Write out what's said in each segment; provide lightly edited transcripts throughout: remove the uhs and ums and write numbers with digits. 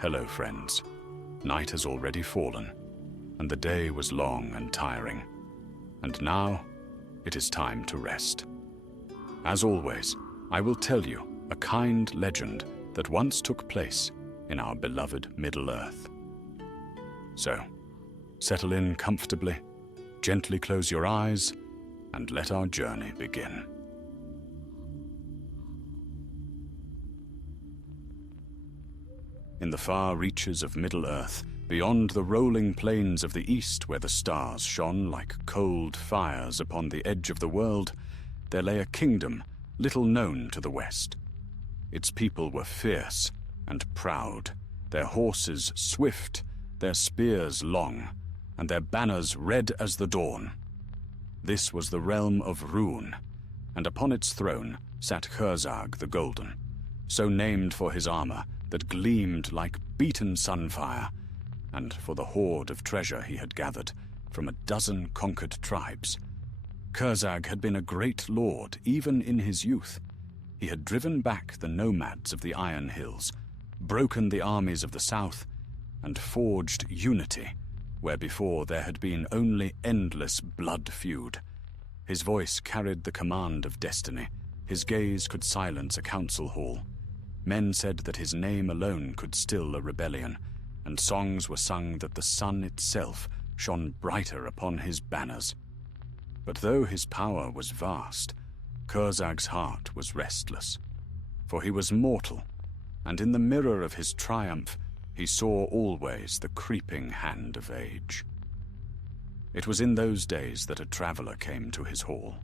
Hello, friends. Night has already fallen, and the day was long and tiring. And now, it is time to rest. As always, I will tell you a kind legend that once took place in our beloved Middle-earth. So, settle in comfortably, gently close your eyes, and let our journey begin. In the far reaches of Middle-earth, beyond the rolling plains of the east where the stars shone like cold fires upon the edge of the world, there lay a kingdom little known to the west. Its people were fierce and proud, their horses swift, their spears long, and their banners red as the dawn. This was the realm of Rhûn, and upon its throne sat Curzag the Golden, so named for his armor that gleamed like beaten sunfire, and for the hoard of treasure he had gathered from a dozen conquered tribes. Curzag had been a great lord even in his youth. He had driven back the nomads of the Iron Hills, broken the armies of the south, and forged unity where before there had been only endless blood feud. His voice carried the command of destiny. His gaze could silence a council hall. Men said that his name alone could still a rebellion, and songs were sung that the sun itself shone brighter upon his banners. But though his power was vast, Curzag's heart was restless, for he was mortal, and in the mirror of his triumph he saw always the creeping hand of age. It was in those days that a traveler came to his hall.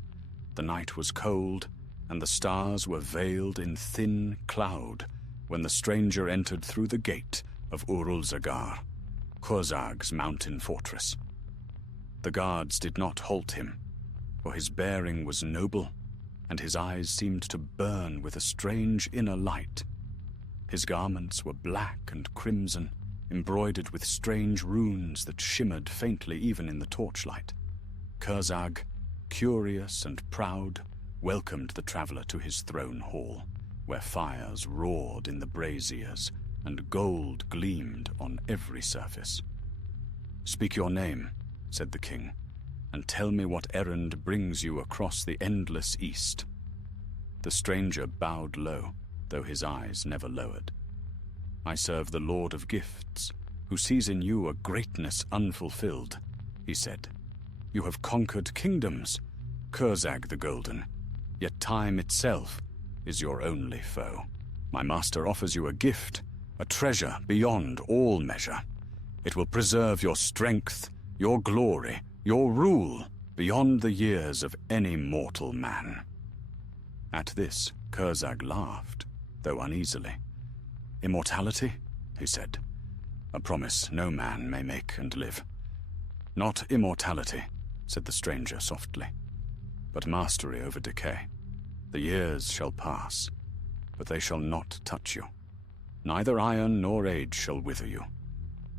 The night was cold, and the stars were veiled in thin cloud when the stranger entered through the gate of Urul-Zagar, Curzag's mountain fortress. The guards did not halt him, for his bearing was noble, and his eyes seemed to burn with a strange inner light. His garments were black and crimson, embroidered with strange runes that shimmered faintly even in the torchlight. Curzag, curious and proud, welcomed the traveler to his throne hall, where fires roared in the braziers and gold gleamed on every surface. "Speak your name," said the king, "and tell me what errand brings you across the endless east." The stranger bowed low, though his eyes never lowered. "I serve the Lord of Gifts, who sees in you a greatness unfulfilled," he said. "You have conquered kingdoms, Curzag the Golden, yet time itself is your only foe. My master offers you a gift, a treasure beyond all measure. It will preserve your strength, your glory, your rule, beyond the years of any mortal man." At this, Curzag laughed, though uneasily. "Immortality?" he said. "A promise no man may make and live." "Not immortality," said the stranger softly, "but mastery over decay. The years shall pass, but they shall not touch you. Neither iron nor age shall wither you.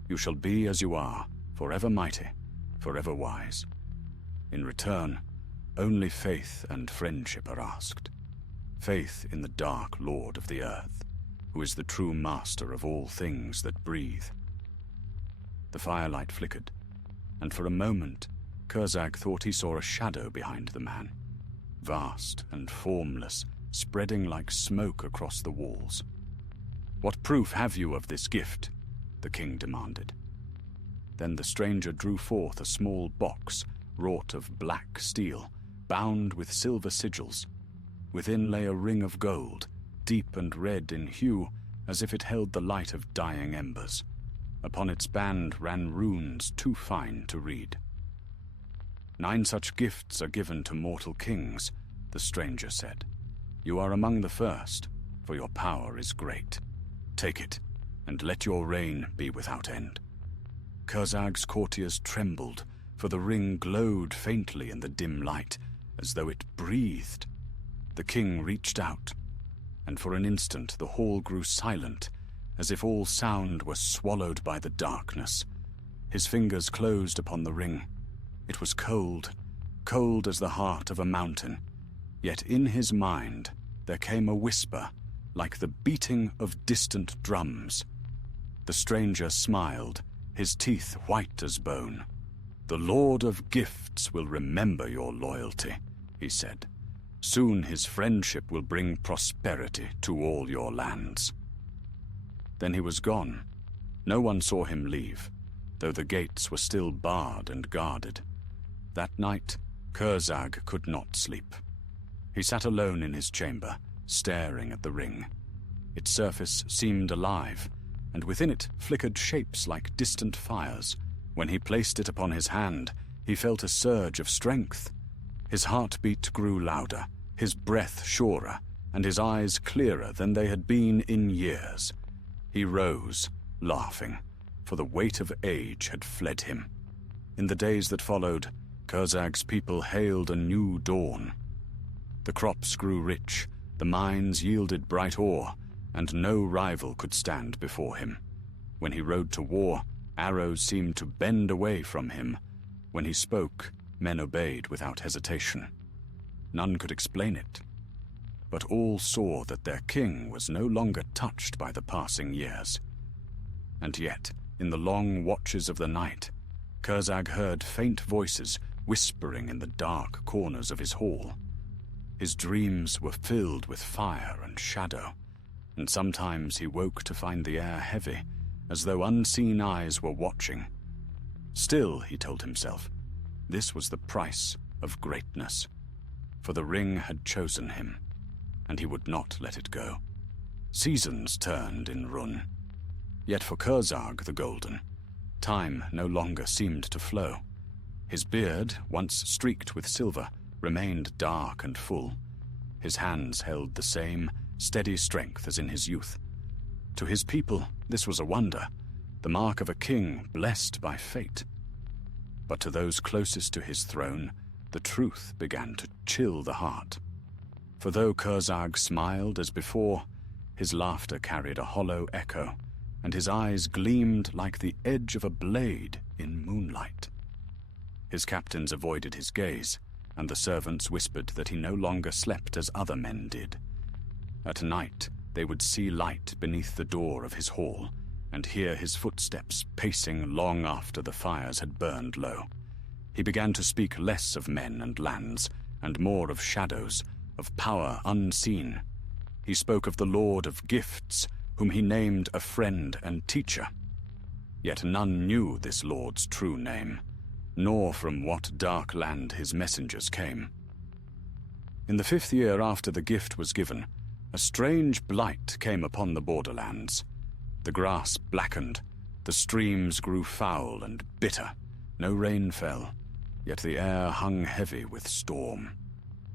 You shall be as you are, forever mighty, forever wise. In return, only faith and friendship are asked. Faith in the dark Lord of the earth, who is the true master of all things that breathe." The firelight flickered, and for a moment Curzag thought he saw a shadow behind the man, vast and formless, spreading like smoke across the walls. "What proof have you of this gift?" the king demanded. Then the stranger drew forth a small box wrought of black steel, bound with silver sigils. Within lay a ring of gold, deep and red in hue, as if it held the light of dying embers. Upon its band ran runes too fine to read. "9 such gifts are given to mortal kings," the stranger said. "You are among the first, for your power is great. Take it, and let your reign be without end." Curzag's courtiers trembled, for the ring glowed faintly in the dim light, as though it breathed. The king reached out, and for an instant the hall grew silent, as if all sound were swallowed by the darkness. His fingers closed upon the ring. It was cold, cold as the heart of a mountain, yet in his mind there came a whisper, like the beating of distant drums. The stranger smiled, his teeth white as bone. "The Lord of Gifts will remember your loyalty," he said. "Soon his friendship will bring prosperity to all your lands." Then he was gone. No one saw him leave, though the gates were still barred and guarded. That night, Curzag could not sleep. He sat alone in his chamber, staring at the ring. Its surface seemed alive, and within it flickered shapes like distant fires. When he placed it upon his hand, he felt a surge of strength. His heartbeat grew louder, his breath surer, and his eyes clearer than they had been in years. He rose, laughing, for the weight of age had fled him. In the days that followed, Curzag's people hailed a new dawn. The crops grew rich, the mines yielded bright ore, and no rival could stand before him. When he rode to war, arrows seemed to bend away from him. When he spoke, men obeyed without hesitation. None could explain it, but all saw that their king was no longer touched by the passing years. And yet, in the long watches of the night, Curzag heard faint voices whispering in the dark corners of his hall. His dreams were filled with fire and shadow, and sometimes he woke to find the air heavy, as though unseen eyes were watching. Still, he told himself, this was the price of greatness, for the ring had chosen him, and he would not let it go. Seasons turned in Run, yet for Curzag the Golden, time no longer seemed to flow. His beard, once streaked with silver, remained dark and full. His hands held the same steady strength as in his youth. To his people, this was a wonder, the mark of a king blessed by fate. But to those closest to his throne, the truth began to chill the heart. For though Curzag smiled as before, his laughter carried a hollow echo, and his eyes gleamed like the edge of a blade in moonlight. His captains avoided his gaze, and the servants whispered that he no longer slept as other men did. At night, they would see light beneath the door of his hall, and hear his footsteps pacing long after the fires had burned low. He began to speak less of men and lands, and more of shadows, of power unseen. He spoke of the Lord of Gifts, whom he named a friend and teacher. Yet none knew this Lord's true name, nor from what dark land his messengers came. In the 5th year after the gift was given, a strange blight came upon the borderlands. The grass blackened, the streams grew foul and bitter. No rain fell, yet the air hung heavy with storm.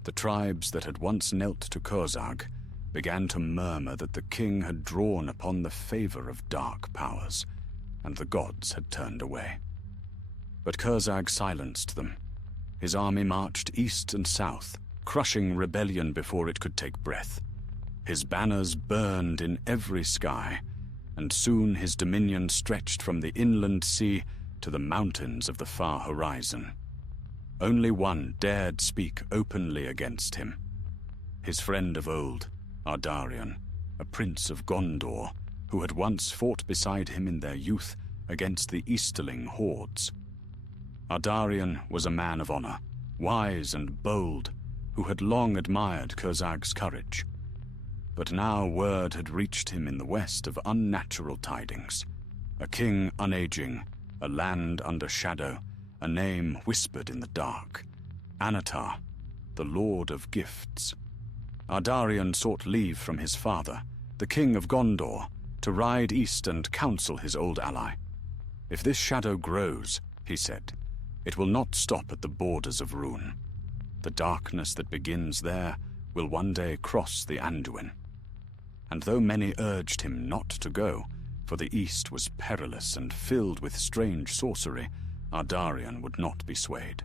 The tribes that had once knelt to Curzag began to murmur that the king had drawn upon the favor of dark powers, and the gods had turned away. But Curzag silenced them. His army marched east and south, crushing rebellion before it could take breath. His banners burned in every sky, and soon his dominion stretched from the inland sea to the mountains of the far horizon. Only one dared speak openly against him. His friend of old, Ardarian, a prince of Gondor, who had once fought beside him in their youth against the Easterling hordes. Ardarian was a man of honor, wise and bold, who had long admired Curzag's courage. But now word had reached him in the west of unnatural tidings. A king unaging, a land under shadow, a name whispered in the dark. Anatar, the Lord of Gifts. Ardarian sought leave from his father, the king of Gondor, to ride east and counsel his old ally. If this shadow grows, he said, it will not stop at the borders of Rhûn. The darkness that begins there will one day cross the Anduin. And though many urged him not to go, for the east was perilous and filled with strange sorcery, Ardarian would not be swayed.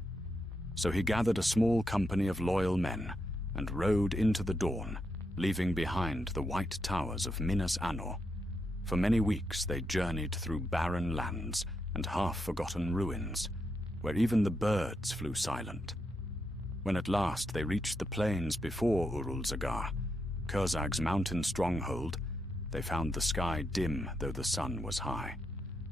So he gathered a small company of loyal men and rode into the dawn, leaving behind the white towers of Minas Anor. For many weeks they journeyed through barren lands and half-forgotten ruins, where even the birds flew silent. When at last they reached the plains before Urul-Zagar, Curzag's mountain stronghold, They found the sky dim, though the sun was high.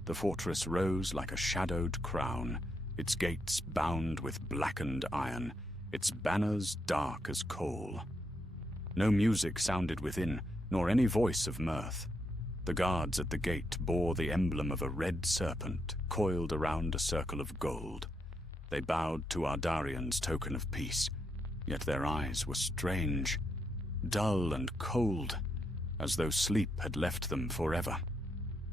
The fortress rose like a shadowed crown, its gates bound with blackened iron, its banners dark as coal. No music sounded within, nor any voice of mirth. The guards at the gate bore the emblem of a red serpent coiled around a circle of gold. They bowed to Ardarian's token of peace, yet their eyes were strange, dull and cold, as though sleep had left them forever.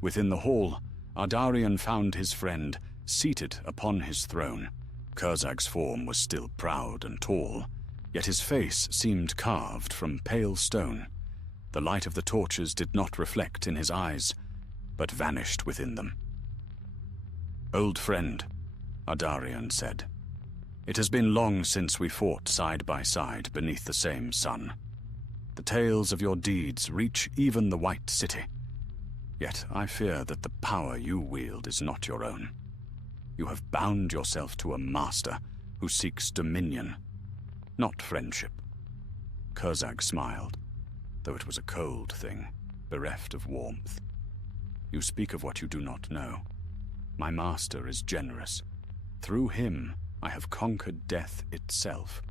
Within the hall, Ardarian found his friend seated upon his throne. Curzag's form was still proud and tall, yet his face seemed carved from pale stone. The light of the torches did not reflect in his eyes, but vanished within them. "Old friend," Ardarian said, "it has been long since we fought side by side beneath the same sun. The tales of your deeds reach even the White City. Yet I fear that the power you wield is not your own. You have bound yourself to a master who seeks dominion, not friendship." Curzag smiled, though it was a cold thing, bereft of warmth. "You speak of what you do not know. My master is generous. Through him, I have conquered death itself.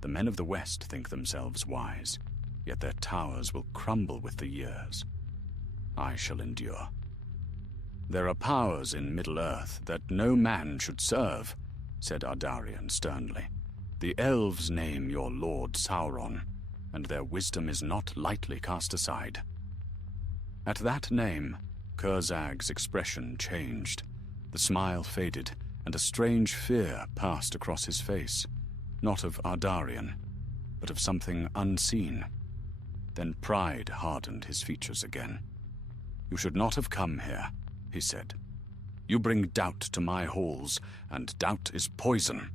The men of the West think themselves wise, yet their towers will crumble with the years. I shall endure. There are powers in Middle-earth that no man should serve," said Ardarian sternly. "The elves name your lord Sauron, and their wisdom is not lightly cast aside." At that name, Curzag's expression changed. The smile faded, and a strange fear passed across his face, not of Ardarian, but of something unseen. Then pride hardened his features again. "You should not have come here," he said. "You bring doubt to my halls, and doubt is poison.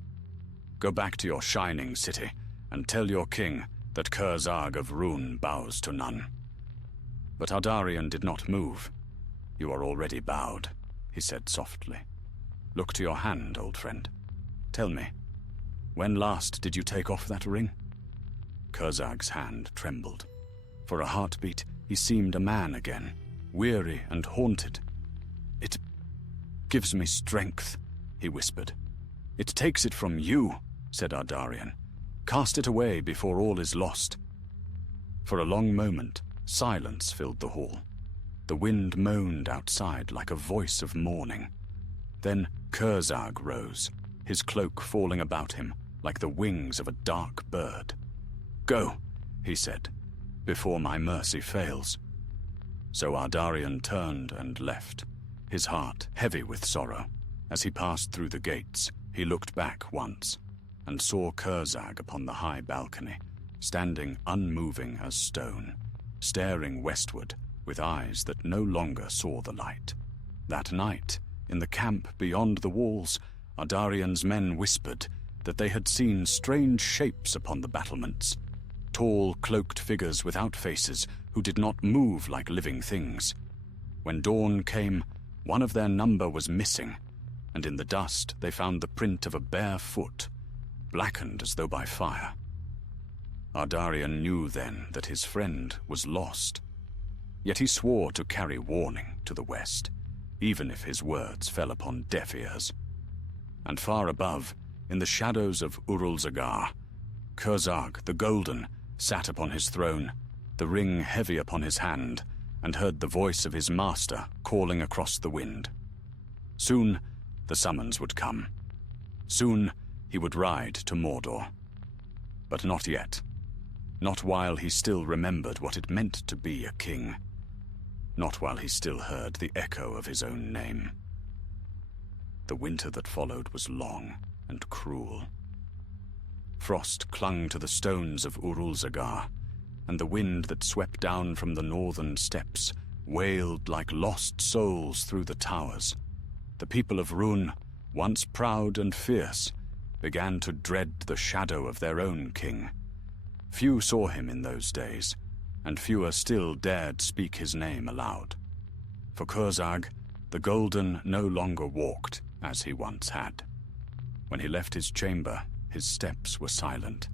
Go back to your shining city, and tell your king that Curzag of Rhûn bows to none." But Ardarian did not move. "You are already bowed," he said softly. "Look to your hand, old friend. Tell me, when last did you take off that ring?" Curzag's hand trembled. For a heartbeat, he seemed a man again, weary and haunted. "It gives me strength," he whispered. "It takes it from you," said Ardarian. "Cast it away before all is lost." For a long moment, silence filled the hall. The wind moaned outside like a voice of mourning. Then Curzag rose, his cloak falling about him like the wings of a dark bird. "Go," he said, "before my mercy fails." So Ardarian turned and left, his heart heavy with sorrow. As he passed through the gates, he looked back once, and saw Curzag upon the high balcony, standing unmoving as stone, staring westward with eyes that no longer saw the light. That night, in the camp beyond the walls, Ardarian's men whispered that they had seen strange shapes upon the battlements, tall, cloaked figures without faces who did not move like living things. When dawn came, one of their number was missing, and in the dust they found the print of a bare foot, blackened as though by fire. Ardarian knew then that his friend was lost, yet he swore to carry warning to the west, even if his words fell upon deaf ears. And far above, in the shadows of Urul-Zagar, Curzag the Golden sat upon his throne, the ring heavy upon his hand, and heard the voice of his master calling across the wind. Soon the summons would come. Soon he would ride to Mordor. But not yet. Not while he still remembered what it meant to be a king. Not while he still heard the echo of his own name. The winter that followed was long and cruel. Frost clung to the stones of Urul-Zagar, and the wind that swept down from the northern steppes wailed like lost souls through the towers. The people of Rhûn, once proud and fierce, began to dread the shadow of their own king. Few saw him in those days, and fewer still dared speak his name aloud. For Curzag, the Golden no longer walked as he once had. When he left his chamber, his steps were silent,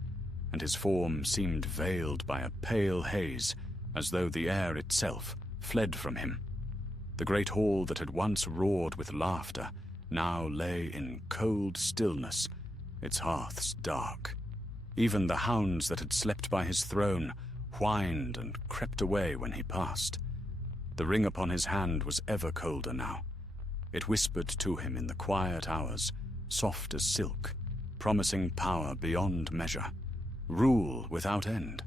and his form seemed veiled by a pale haze as though the air itself fled from him. The great hall that had once roared with laughter now lay in cold stillness, its hearths dark. Even the hounds that had slept by his throne whined and crept away when he passed. The ring upon his hand was ever colder now. It whispered to him in the quiet hours, soft as silk, promising power beyond measure, rule without end.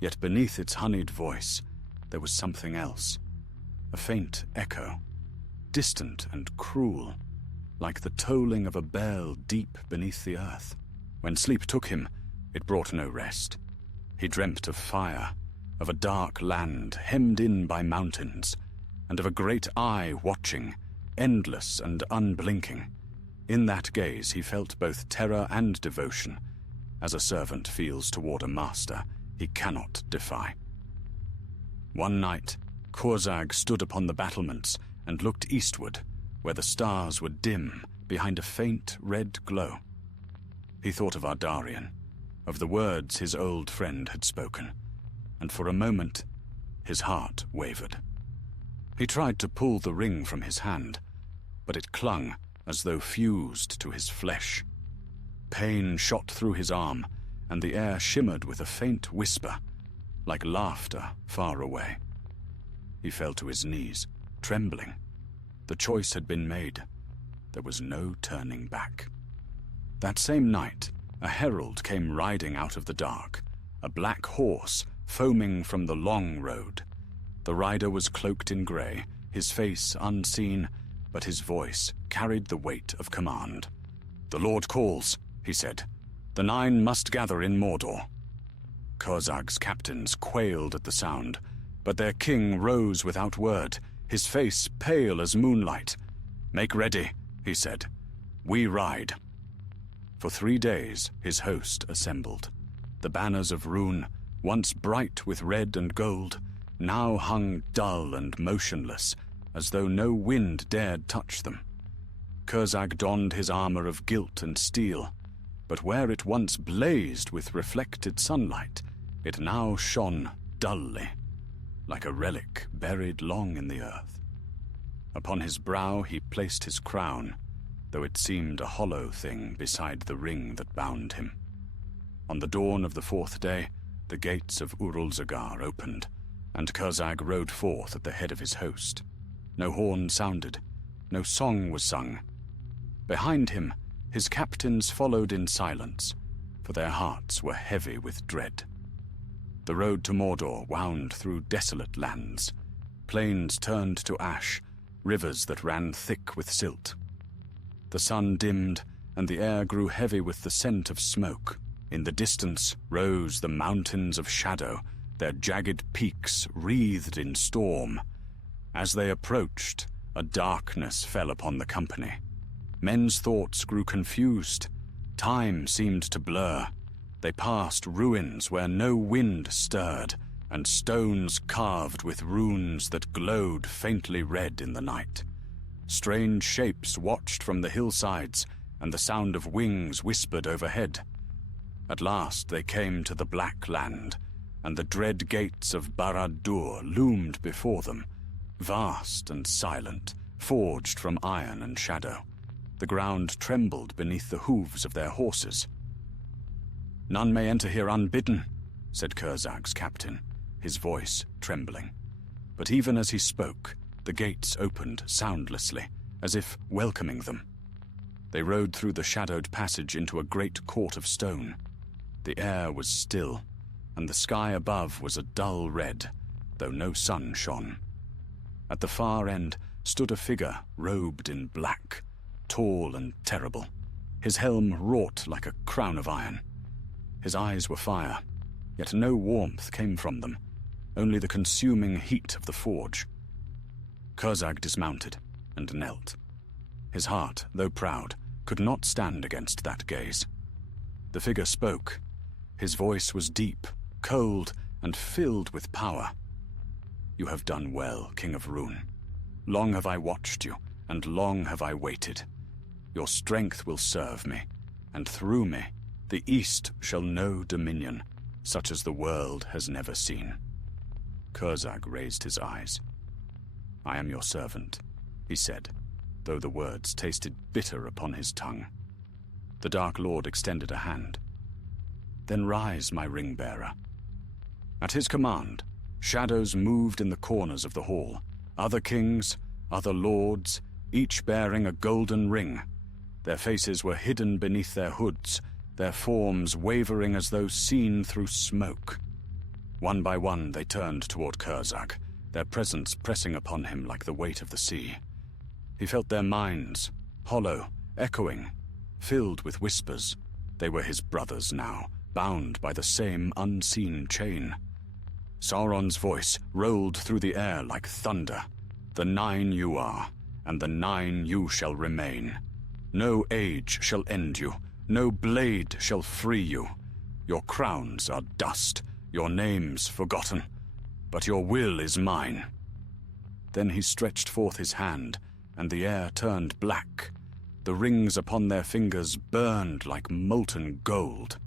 Yet beneath its honeyed voice, there was something else, a faint echo, distant and cruel, like the tolling of a bell deep beneath the earth. When sleep took him, it brought no rest. He dreamt of fire, of a dark land hemmed in by mountains, and of a great eye watching, endless and unblinking. In that gaze he felt both terror and devotion, as a servant feels toward a master he cannot defy. One night, Khorzag stood upon the battlements and looked eastward, where the stars were dim behind a faint red glow. He thought of Ardarian, of the words his old friend had spoken, and for a moment his heart wavered. He tried to pull the ring from his hand, but it clung as though fused to his flesh. Pain shot through his arm, and the air shimmered with a faint whisper, like laughter far away. He fell to his knees, trembling. The choice had been made. There was no turning back. That same night, a herald came riding out of the dark, a black horse foaming from the long road. The rider was cloaked in grey, his face unseen, but his voice carried the weight of command. "The Lord calls," he said. "The 9 must gather in Mordor." Khorzag's captains quailed at the sound, but their king rose without word, his face pale as moonlight. "Make ready," he said. "We ride." For 3 days his host assembled. The banners of Rhûn, once bright with red and gold, now hung dull and motionless, as though no wind dared touch them. Khorzag donned his armor of gilt and steel, but where it once blazed with reflected sunlight, it now shone dully, like a relic buried long in the earth. Upon his brow he placed his crown, though it seemed a hollow thing beside the ring that bound him. On the dawn of the 4th day, the gates of Urulzagar opened, and Khorzag rode forth at the head of his host. No horn sounded, no song was sung. Behind him, his captains followed in silence, for their hearts were heavy with dread. The road to Mordor wound through desolate lands. Plains turned to ash, rivers that ran thick with silt. The sun dimmed, and the air grew heavy with the scent of smoke. In the distance rose the mountains of shadow, their jagged peaks wreathed in storm. As they approached, a darkness fell upon the company. Men's thoughts grew confused. Time seemed to blur. They passed ruins where no wind stirred, and stones carved with runes that glowed faintly red in the night. Strange shapes watched from the hillsides, and the sound of wings whispered overhead. At last they came to the Black Land, and the dread gates of Barad-dûr loomed before them, vast and silent, forged from iron and shadow. The ground trembled beneath the hooves of their horses. "None may enter here unbidden," said Khorzag's captain, his voice trembling. But even as he spoke, the gates opened soundlessly, as if welcoming them. They rode through the shadowed passage into a great court of stone. The air was still, and the sky above was a dull red, though no sun shone. At the far end stood a figure robed in black, tall and terrible, his helm wrought like a crown of iron. His eyes were fire, yet no warmth came from them, only the consuming heat of the forge. Khorzag dismounted and knelt. His heart, though proud, could not stand against that gaze. The figure spoke. His voice was deep, cold, and filled with power. "You have done well, King of Rhûn. Long have I watched you, and long have I waited. Your strength will serve me, and through me, the East shall know dominion, such as the world has never seen. Curzag raised his eyes. "I am your servant," he said, though the words tasted bitter upon his tongue. The Dark Lord extended a hand. "Then rise, my ring-bearer." At his command, shadows moved in the corners of the hall, other kings, other lords, each bearing a golden ring. Their faces were hidden beneath their hoods, their forms wavering as though seen through smoke. One by one they turned toward Curzag, their presence pressing upon him like the weight of the sea. He felt their minds, hollow, echoing, filled with whispers. They were his brothers now, bound by the same unseen chain. Sauron's voice rolled through the air like thunder. "The 9 you are, and the 9 you shall remain. No age shall end you, no blade shall free you. Your crowns are dust, your names forgotten, but your will is mine." Then he stretched forth his hand, and the air turned black. The rings upon their fingers burned like molten gold.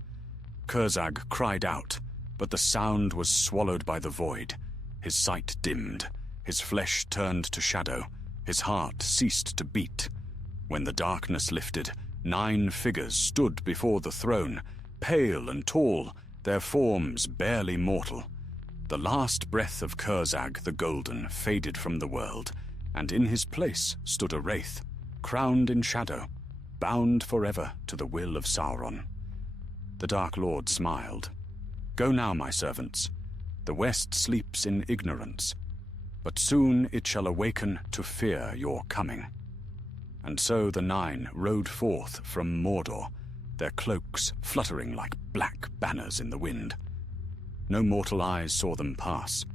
Curzag cried out, but the sound was swallowed by the void. His sight dimmed, his flesh turned to shadow, his heart ceased to beat. When the darkness lifted, 9 figures stood before the throne, pale and tall, their forms barely mortal. The last breath of Curzag the Golden faded from the world, and in his place stood a wraith, crowned in shadow, bound forever to the will of Sauron. The Dark Lord smiled. "Go now, my servants. The West sleeps in ignorance, but soon it shall awaken to fear your coming." And so the 9 rode forth from Mordor, their cloaks fluttering like black banners in the wind. No mortal eyes saw them pass,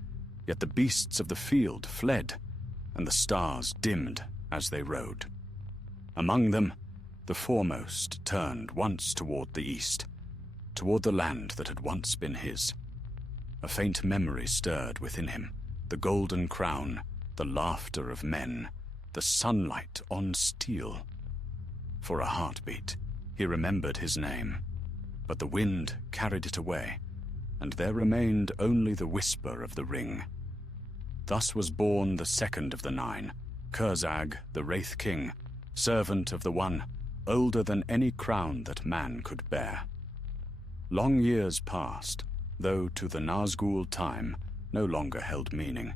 yet the beasts of the field fled, and the stars dimmed as they rode. Among them, the foremost turned once toward the east, toward the land that had once been his. A faint memory stirred within him, the golden crown, the laughter of men, the sunlight on steel. For a heartbeat, he remembered his name, but the wind carried it away, and there remained only the whisper of the ring. Thus was born the second of the 9, Curzag, the Wraith King, servant of the One, older than any crown that man could bear. Long years passed, though to the Nazgûl time no longer held meaning.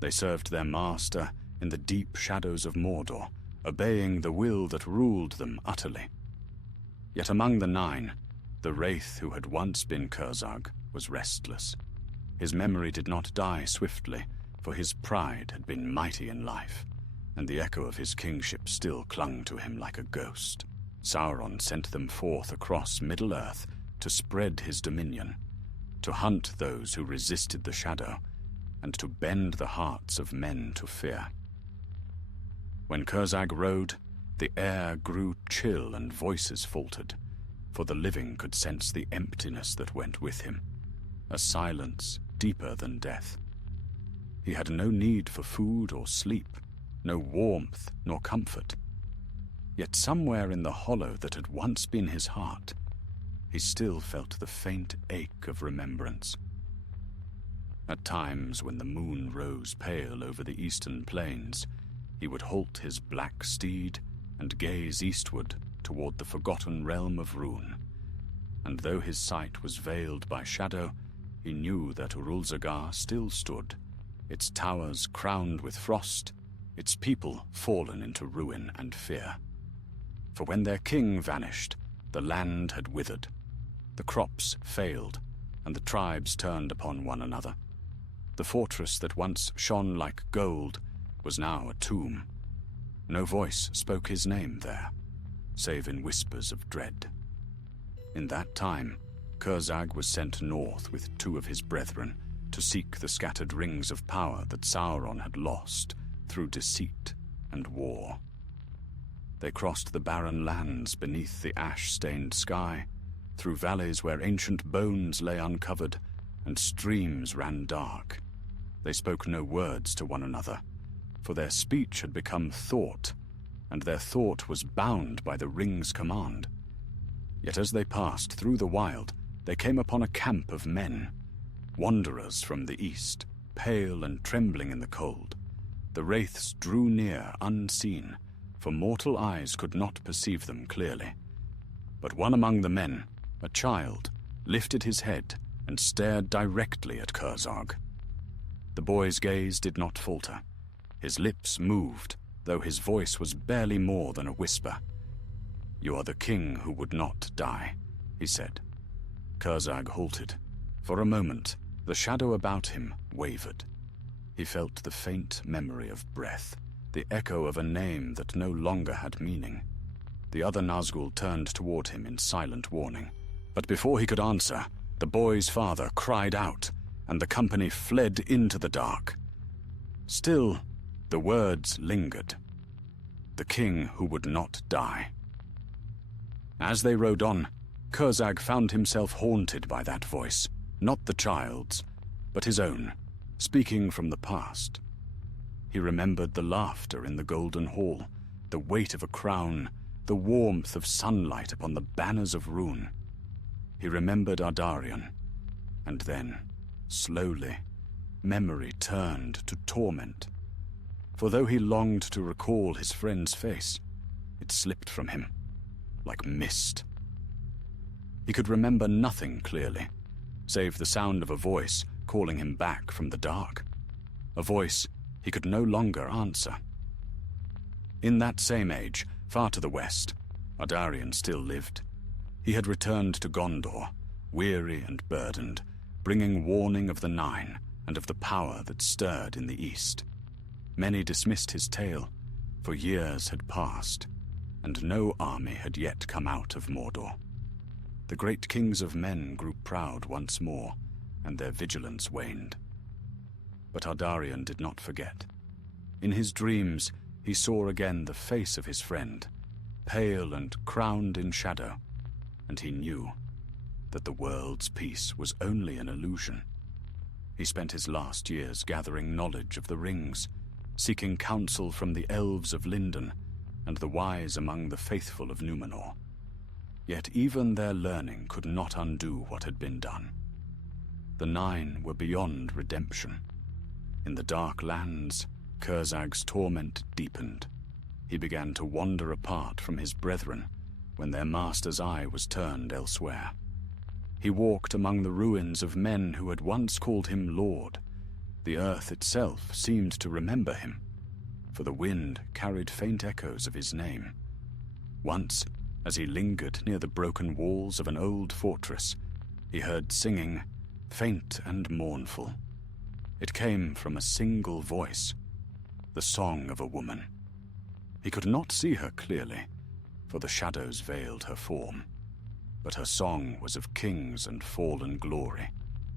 They served their master in the deep shadows of Mordor, obeying the will that ruled them utterly. Yet among the 9, the wraith who had once been Curzag was restless. His memory did not die swiftly, for his pride had been mighty in life, and the echo of his kingship still clung to him like a ghost. Sauron sent them forth across Middle-earth to spread his dominion, to hunt those who resisted the shadow, and to bend the hearts of men to fear. When Curzag rode, the air grew chill and voices faltered, for the living could sense the emptiness that went with him, a silence deeper than death. He had no need for food or sleep, no warmth nor comfort. Yet somewhere in the hollow that had once been his heart, he still felt the faint ache of remembrance. At times, when the moon rose pale over the eastern plains, he would halt his black steed and gaze eastward toward the forgotten realm of Rhûn. And though his sight was veiled by shadow, he knew that Urulzagar still stood, its towers crowned with frost, its people fallen into ruin and fear. For when their king vanished, the land had withered, the crops failed, and the tribes turned upon one another. The fortress that once shone like gold was now a tomb. No voice spoke his name there, save in whispers of dread. In that time, Curzag was sent north with 2 of his brethren to seek the scattered rings of power that Sauron had lost through deceit and war. They crossed the barren lands beneath the ash-stained sky, through valleys where ancient bones lay uncovered and streams ran dark. They spoke no words to one another, for their speech had become thought, and their thought was bound by the ring's command. Yet as they passed through the wild, they came upon a camp of men, wanderers from the east, pale and trembling in the cold. The wraiths drew near unseen, for mortal eyes could not perceive them clearly. But one among the men, a child, lifted his head and stared directly at Curzog. The boy's gaze did not falter. His lips moved, though his voice was barely more than a whisper. "You are the king who would not die," he said. Curzog halted. For a moment, the shadow about him wavered. He felt the faint memory of breath, the echo of a name that no longer had meaning. The other Nazgûl turned toward him in silent warning. But before he could answer, the boy's father cried out, and the company fled into the dark. Still, the words lingered. The king who would not die. As they rode on, Curzog found himself haunted by that voice, not the child's, but his own, speaking from the past. He remembered the laughter in the golden hall, the weight of a crown, the warmth of sunlight upon the banners of Rune. He remembered Ardarion, and then, slowly, memory turned to torment. For though he longed to recall his friend's face, it slipped from him, like mist. He could remember nothing clearly, save the sound of a voice calling him back from the dark, a voice he could no longer answer. In that same age, far to the west, Ardarion still lived. He had returned to Gondor, weary and burdened, bringing warning of the Nine and of the power that stirred in the east. Many dismissed his tale, for years had passed, and no army had yet come out of Mordor. The great kings of men grew proud once more, and their vigilance waned. But Ardarion did not forget. In his dreams, he saw again the face of his friend, pale and crowned in shadow, and he knew that the world's peace was only an illusion. He spent his last years gathering knowledge of the rings, seeking counsel from the elves of Lindon and the wise among the faithful of Númenor. Yet even their learning could not undo what had been done. The Nine were beyond redemption. In the dark lands, Curzog's torment deepened. He began to wander apart from his brethren when their master's eye was turned elsewhere. He walked among the ruins of men who had once called him Lord. The earth itself seemed to remember him, for the wind carried faint echoes of his name. Once, as he lingered near the broken walls of an old fortress, he heard singing, faint and mournful. It came from a single voice, the song of a woman. He could not see her clearly, for the shadows veiled her form, but her song was of kings and fallen glory,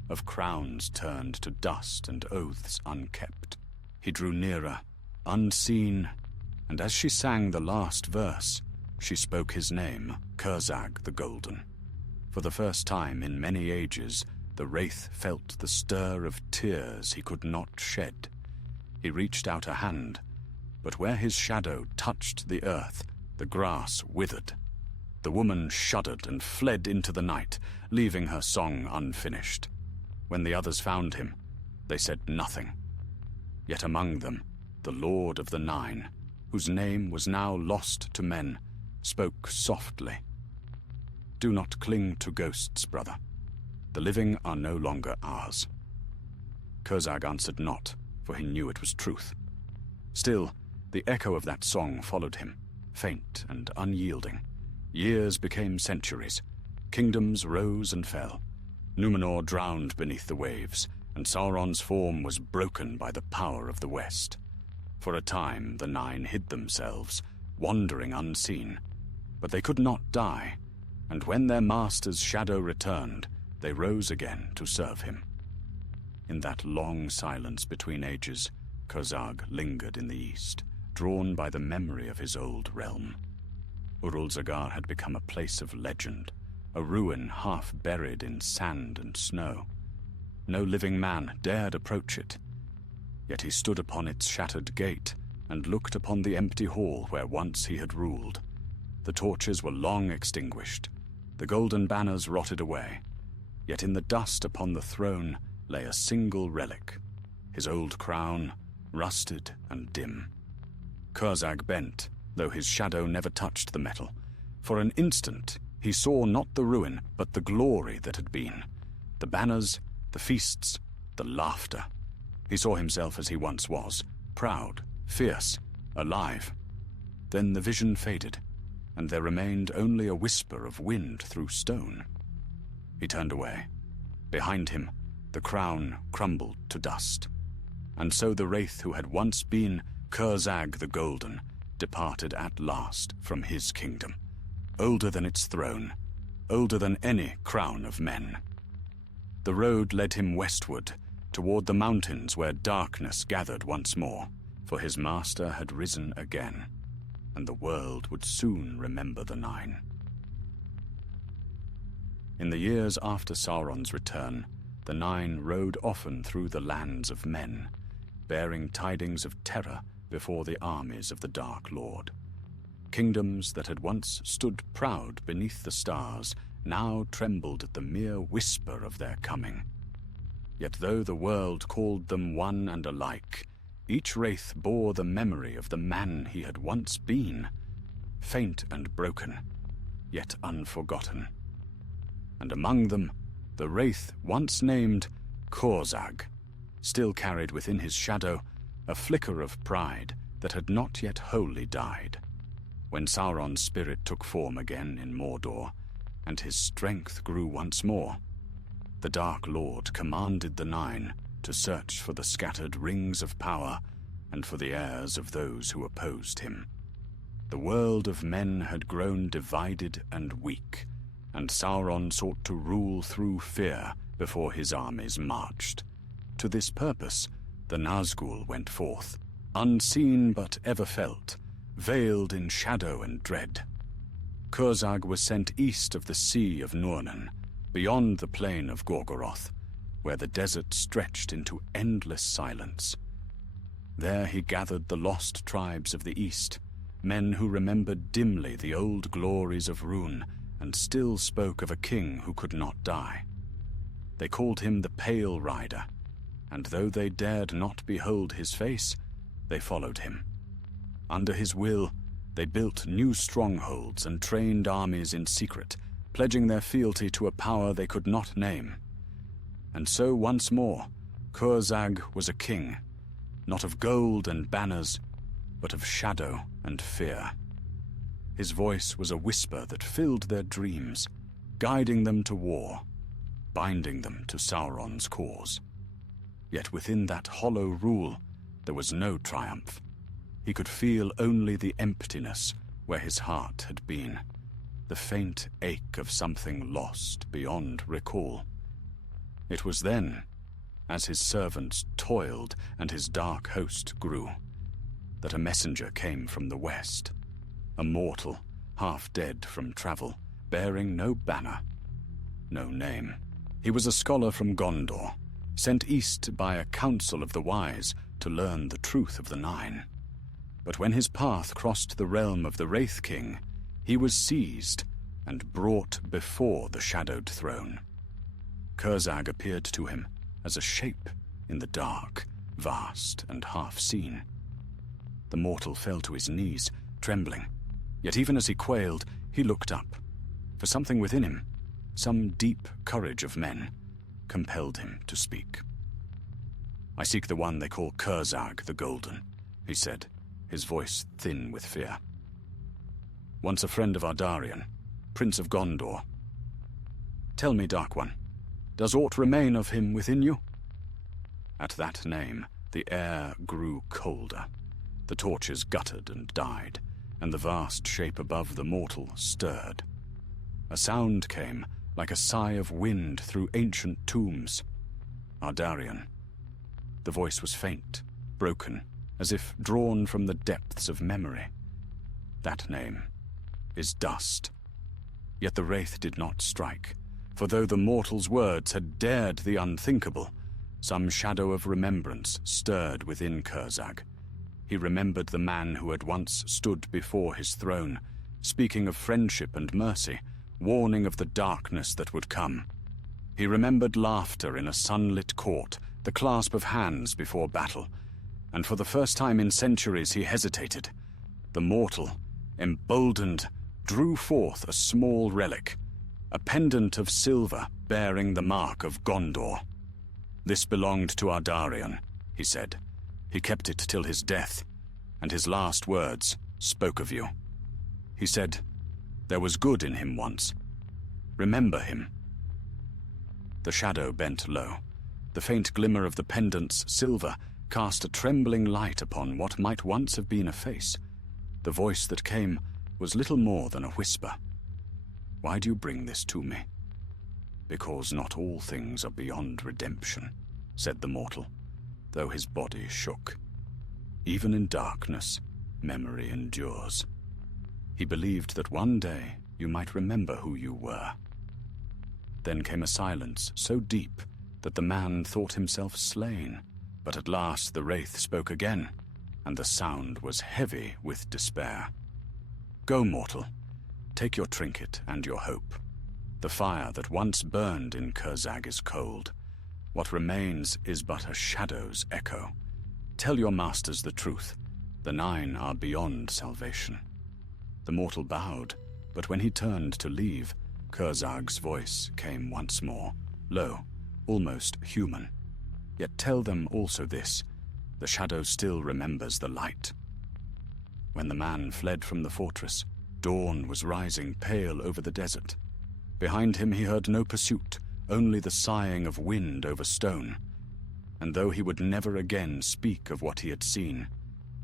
of crowns turned to dust and oaths unkept. He drew nearer, unseen, and as she sang the last verse, she spoke his name, Curzog the Golden. For the first time in many ages, the wraith felt the stir of tears he could not shed. He reached out a hand, but where his shadow touched the earth, the grass withered. The woman shuddered and fled into the night, leaving her song unfinished. When the others found him, they said nothing. Yet among them, the Lord of the Nine, whose name was now lost to men, spoke softly. "Do not cling to ghosts, brother. The living are no longer ours." Curzog answered not, for he knew it was truth. Still, the echo of that song followed him, faint and unyielding. Years became centuries. Kingdoms rose and fell. Númenor drowned beneath the waves, and Sauron's form was broken by the power of the West. For a time, the Nine hid themselves, wandering unseen. But they could not die, and when their master's shadow returned, they rose again to serve him. In that long silence between ages, Curzog lingered in the east, drawn by the memory of his old realm. Urul-Zagar had become a place of legend, a ruin half buried in sand and snow. No living man dared approach it. Yet he stood upon its shattered gate and looked upon the empty hall where once he had ruled. The torches were long extinguished, the golden banners rotted away, yet in the dust upon the throne lay a single relic, his old crown rusted and dim. Curzag bent, though his shadow never touched the metal. For an instant, he saw not the ruin, but the glory that had been. The banners, the feasts, the laughter. He saw himself as he once was, proud, fierce, alive. Then the vision faded, and there remained only a whisper of wind through stone. He turned away. Behind him, the crown crumbled to dust. And so the wraith who had once been Curzag the Golden departed at last from his kingdom, older than its throne, older than any crown of men. The road led him westward, toward the mountains where darkness gathered once more, for his master had risen again, and the world would soon remember the Nine. In the years after Sauron's return, the Nine rode often through the lands of men, bearing tidings of terror before the armies of the Dark Lord. Kingdoms that had once stood proud beneath the stars now trembled at the mere whisper of their coming. Yet though the world called them one and alike, each wraith bore the memory of the man he had once been, faint and broken, yet unforgotten. And among them, the wraith once named Curzag still carried within his shadow a flicker of pride that had not yet wholly died. When Sauron's spirit took form again in Mordor, and his strength grew once more, the Dark Lord commanded the Nine to search for the scattered rings of power and for the heirs of those who opposed him. The world of men had grown divided and weak, and Sauron sought to rule through fear before his armies marched. To this purpose, the Nazgûl went forth, unseen but ever felt, veiled in shadow and dread. Curzag was sent east of the Sea of Núrnen, beyond the plain of Gorgoroth, where the desert stretched into endless silence. There he gathered the lost tribes of the east, men who remembered dimly the old glories of Rhûn and still spoke of a king who could not die. They called him the Pale Rider, and though they dared not behold his face, they followed him. Under his will, they built new strongholds and trained armies in secret, pledging their fealty to a power they could not name. And so once more, Curzag was a king, not of gold and banners, but of shadow and fear. His voice was a whisper that filled their dreams, guiding them to war, binding them to Sauron's cause. Yet within that hollow rule, there was no triumph. He could feel only the emptiness where his heart had been, the faint ache of something lost beyond recall. It was then, as his servants toiled and his dark host grew, that a messenger came from the west, a mortal, half dead from travel, bearing no banner, no name. He was a scholar from Gondor, sent east by a council of the wise to learn the truth of the Nine. But when his path crossed the realm of the Wraith King, he was seized and brought before the shadowed throne. Curzag appeared to him as a shape in the dark, vast and half-seen. The mortal fell to his knees, trembling. Yet even as he quailed, he looked up. For something within him, some deep courage of men, compelled him to speak. "I seek the one they call Curzag the Golden," he said, his voice thin with fear. "Once a friend of Ardarian, Prince of Gondor. Tell me, Dark One, does aught remain of him within you?" At that name, the air grew colder. The torches guttered and died, and the vast shape above the mortal stirred. A sound came, like a sigh of wind through ancient tombs. Ardarian. The voice was faint, broken, as if drawn from the depths of memory. That name is dust. Yet the wraith did not strike, for though the mortal's words had dared the unthinkable, some shadow of remembrance stirred within Curzag. He remembered the man who had once stood before his throne, speaking of friendship and mercy, warning of the darkness that would come. He remembered laughter in a sunlit court, the clasp of hands before battle, and for the first time in centuries he hesitated. The mortal, emboldened, drew forth a small relic, a pendant of silver bearing the mark of Gondor. "This belonged to Ardarion," he said. "He kept it till his death, and his last words spoke of you. He said, 'There was good in him once. Remember him.'" The shadow bent low. The faint glimmer of the pendant's silver cast a trembling light upon what might once have been a face. The voice that came was little more than a whisper. "Why do you bring this to me?" "Because not all things are beyond redemption," said the mortal, though his body shook. "Even in darkness, memory endures. He believed that one day you might remember who you were." Then came a silence so deep that the man thought himself slain, but at last the wraith spoke again, and the sound was heavy with despair. "Go, mortal. Take your trinket and your hope. The fire that once burned in Curzag is cold. What remains is but a shadow's echo. Tell your masters the truth. The nine are beyond salvation." The mortal bowed, but when he turned to leave, Curzag's voice came once more, low, almost human. "Yet tell them also this: the shadow still remembers the light." When the man fled from the fortress, dawn was rising pale over the desert. Behind him he heard no pursuit, only the sighing of wind over stone. And though he would never again speak of what he had seen,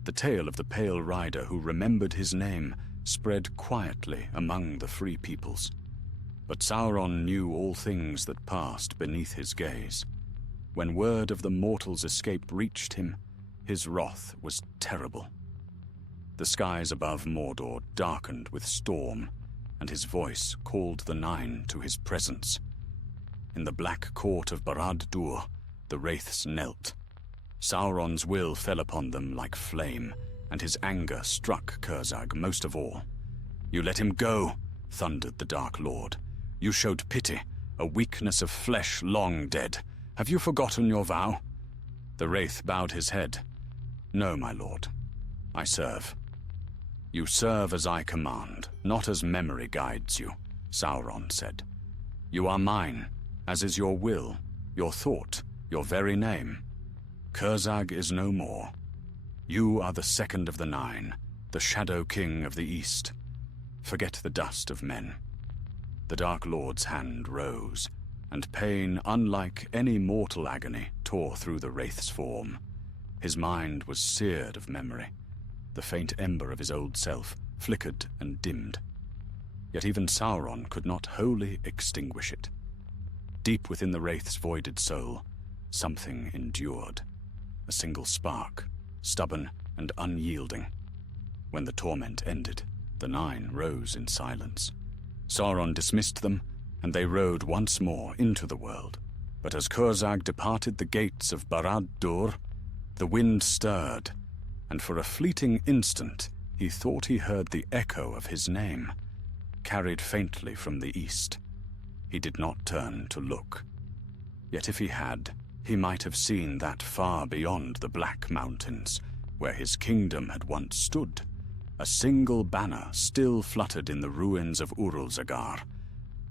the tale of the pale rider who remembered his name spread quietly among the free peoples. But Sauron knew all things that passed beneath his gaze. When word of the mortal's escape reached him, his wrath was terrible. The skies above Mordor darkened with storm, and his voice called the nine to his presence. In the black court of Barad-dûr, the wraiths knelt. Sauron's will fell upon them like flame, and his anger struck Curzag most of all. "You let him go," thundered the Dark Lord. "You showed pity, a weakness of flesh long dead. Have you forgotten your vow?" The wraith bowed his head. "No, my lord. I serve." "You serve as I command, not as memory guides you," Sauron said. "You are mine, as is your will, your thought, your very name. Curzag is no more. You are the second of the nine, the Shadow King of the East. Forget the dust of men." The Dark Lord's hand rose, and pain unlike any mortal agony tore through the wraith's form. His mind was seared of memory. The faint ember of his old self flickered and dimmed. Yet even Sauron could not wholly extinguish it. Deep within the wraith's voided soul, something endured. A single spark, stubborn and unyielding. When the torment ended, the nine rose in silence. Sauron dismissed them, and they rode once more into the world. But as Curzag departed the gates of Barad-dûr, the wind stirred, and for a fleeting instant he thought he heard the echo of his name, carried faintly from the east. He did not turn to look. Yet if he had, he might have seen that far beyond the Black Mountains, where his kingdom had once stood, a single banner still fluttered in the ruins of Urul-Zagar,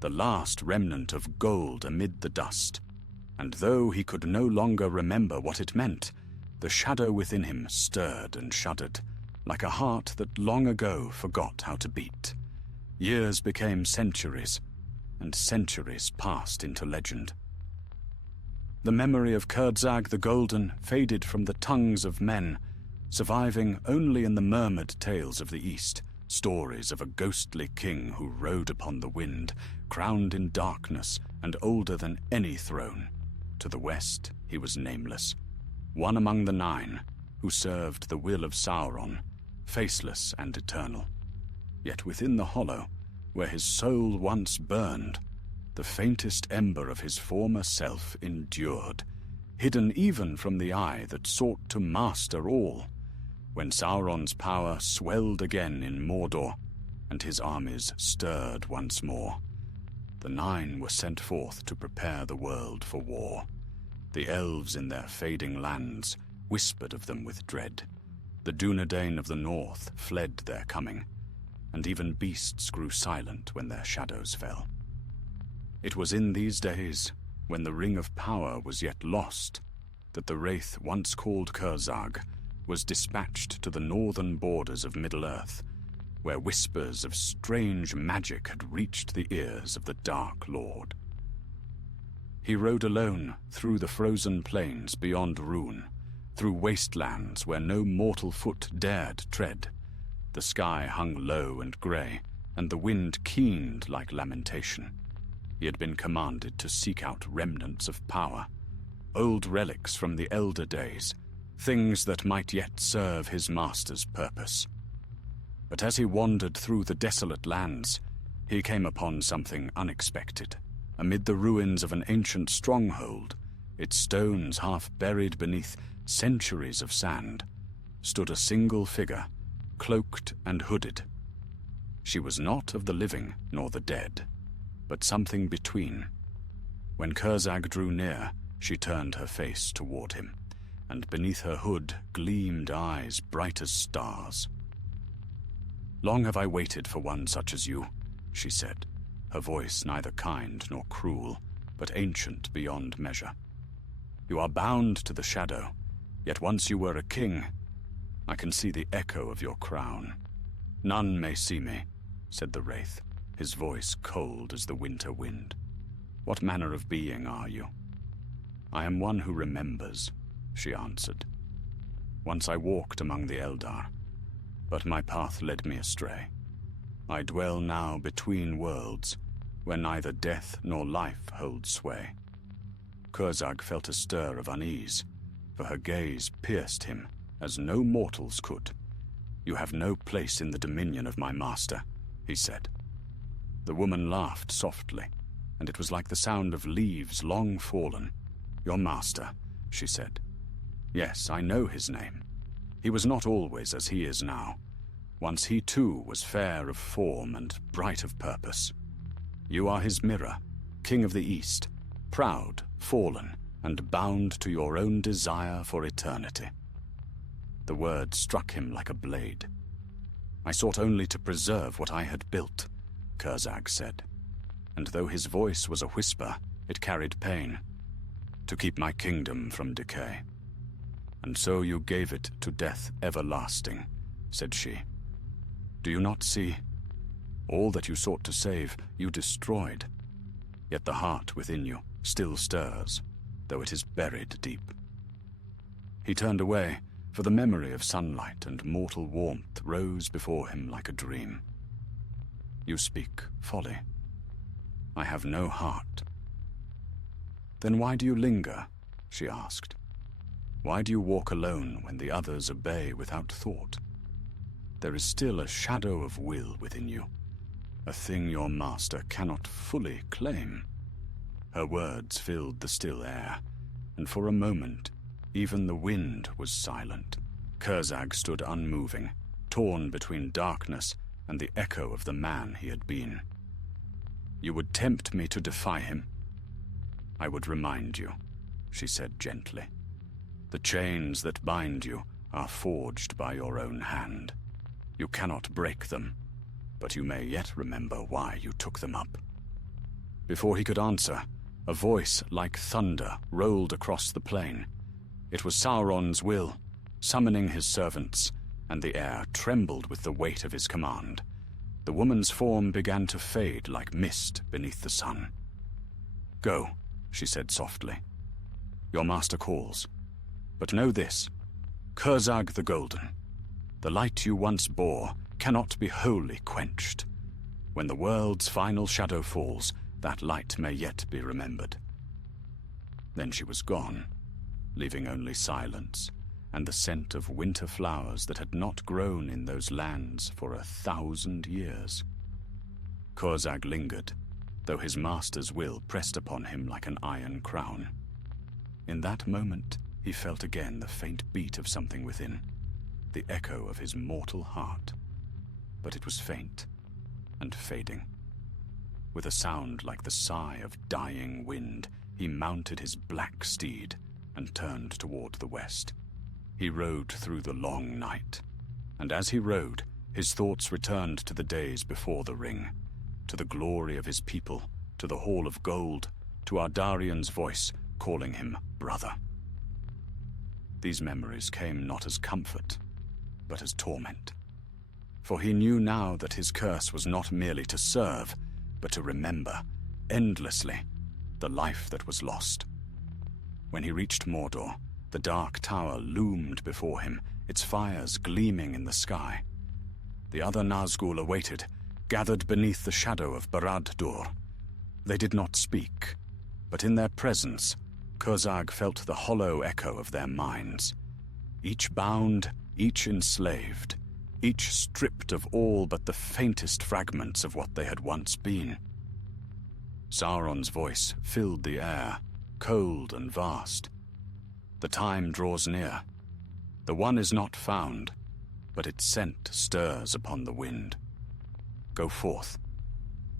the last remnant of gold amid the dust. And though he could no longer remember what it meant, the shadow within him stirred and shuddered, like a heart that long ago forgot how to beat. Years became centuries, and centuries passed into legend. The memory of Curzag the Golden faded from the tongues of men, surviving only in the murmured tales of the East, stories of a ghostly king who rode upon the wind, crowned in darkness and older than any throne. To the west he was nameless, one among the nine, who served the will of Sauron, faceless and eternal. Yet within the hollow, where his soul once burned, the faintest ember of his former self endured, hidden even from the eye that sought to master all. When Sauron's power swelled again in Mordor, and his armies stirred once more, the nine were sent forth to prepare the world for war. The elves in their fading lands whispered of them with dread. The Dunedain of the north fled their coming, and even beasts grew silent when their shadows fell. It was in these days, when the ring of power was yet lost, that the wraith once called Curzag was dispatched to the northern borders of Middle-earth, where whispers of strange magic had reached the ears of the Dark Lord. He rode alone through the frozen plains beyond Rhûn, through wastelands where no mortal foot dared tread. The sky hung low and grey, and the wind keened like lamentation. He had been commanded to seek out remnants of power, old relics from the elder days, things that might yet serve his master's purpose. But as he wandered through the desolate lands, he came upon something unexpected. Amid the ruins of an ancient stronghold, its stones half buried beneath centuries of sand, stood a single figure, cloaked and hooded. She was not of the living nor the dead, but something between. When Curzag drew near, she turned her face toward him, and beneath her hood gleamed eyes bright as stars. "Long have I waited for one such as you," she said, her voice neither kind nor cruel, but ancient beyond measure. "You are bound to the shadow, yet once you were a king. I can see the echo of your crown." "None may see me," said the wraith, his voice cold as the winter wind. "What manner of being are you?" "I am one who remembers," she answered. "Once I walked among the Eldar, but my path led me astray. I dwell now between worlds, where neither death nor life holds sway." Curzag felt a stir of unease, for her gaze pierced him as no mortals could. "You have no place in the dominion of my master," he said. The woman laughed softly, and it was like the sound of leaves long fallen. "Your master," she said. "Yes, I know his name. He was not always as he is now. Once he too was fair of form and bright of purpose. You are his mirror, king of the East, proud, fallen, and bound to your own desire for eternity." The word struck him like a blade. "I sought only to preserve what I had built," Curzag said, and though his voice was a whisper, it carried pain. "To keep my kingdom from decay." "And so you gave it to death everlasting," said she. "Do you not see? All that you sought to save, you destroyed. Yet the heart within you still stirs, though it is buried deep." He turned away, for the memory of sunlight and mortal warmth rose before him like a dream. "You speak folly. I have no heart." "Then why do you linger?" she asked. "Why do you walk alone when the others obey without thought? There is still a shadow of will within you, a thing your master cannot fully claim." Her words filled the still air, and for a moment, even the wind was silent. Curzag stood unmoving, torn between darkness and the echo of the man he had been. "You would tempt me to defy him?" "I would remind you," she said gently. "The chains that bind you are forged by your own hand. You cannot break them, but you may yet remember why you took them up." Before he could answer, a voice like thunder rolled across the plain. It was Sauron's will, summoning his servants, and the air trembled with the weight of his command. The woman's form began to fade like mist beneath the sun. "Go," she said softly. "Your master calls. But know this, Curzag the Golden, the light you once bore cannot be wholly quenched. When the world's final shadow falls, that light may yet be remembered." Then she was gone, leaving only silence and the scent of winter flowers that had not grown in those lands for 1,000 years. Curzag lingered, though his master's will pressed upon him like an iron crown. In that moment, he felt again the faint beat of something within, the echo of his mortal heart. But it was faint and fading. With a sound like the sigh of dying wind, he mounted his black steed and turned toward the west. He rode through the long night, and as he rode, his thoughts returned to the days before the ring, to the glory of his people, to the Hall of Gold, to Ardarian's voice calling him brother. These memories came not as comfort, but as torment. For he knew now that his curse was not merely to serve, but to remember, endlessly, the life that was lost. When he reached Mordor, the dark tower loomed before him, its fires gleaming in the sky. The other Nazgûl awaited, gathered beneath the shadow of Barad-dûr. They did not speak, but in their presence, Curzag felt the hollow echo of their minds. Each bound, each enslaved, each stripped of all but the faintest fragments of what they had once been. Sauron's voice filled the air, cold and vast. The time draws near. The one is not found, but its scent stirs upon the wind. Go forth.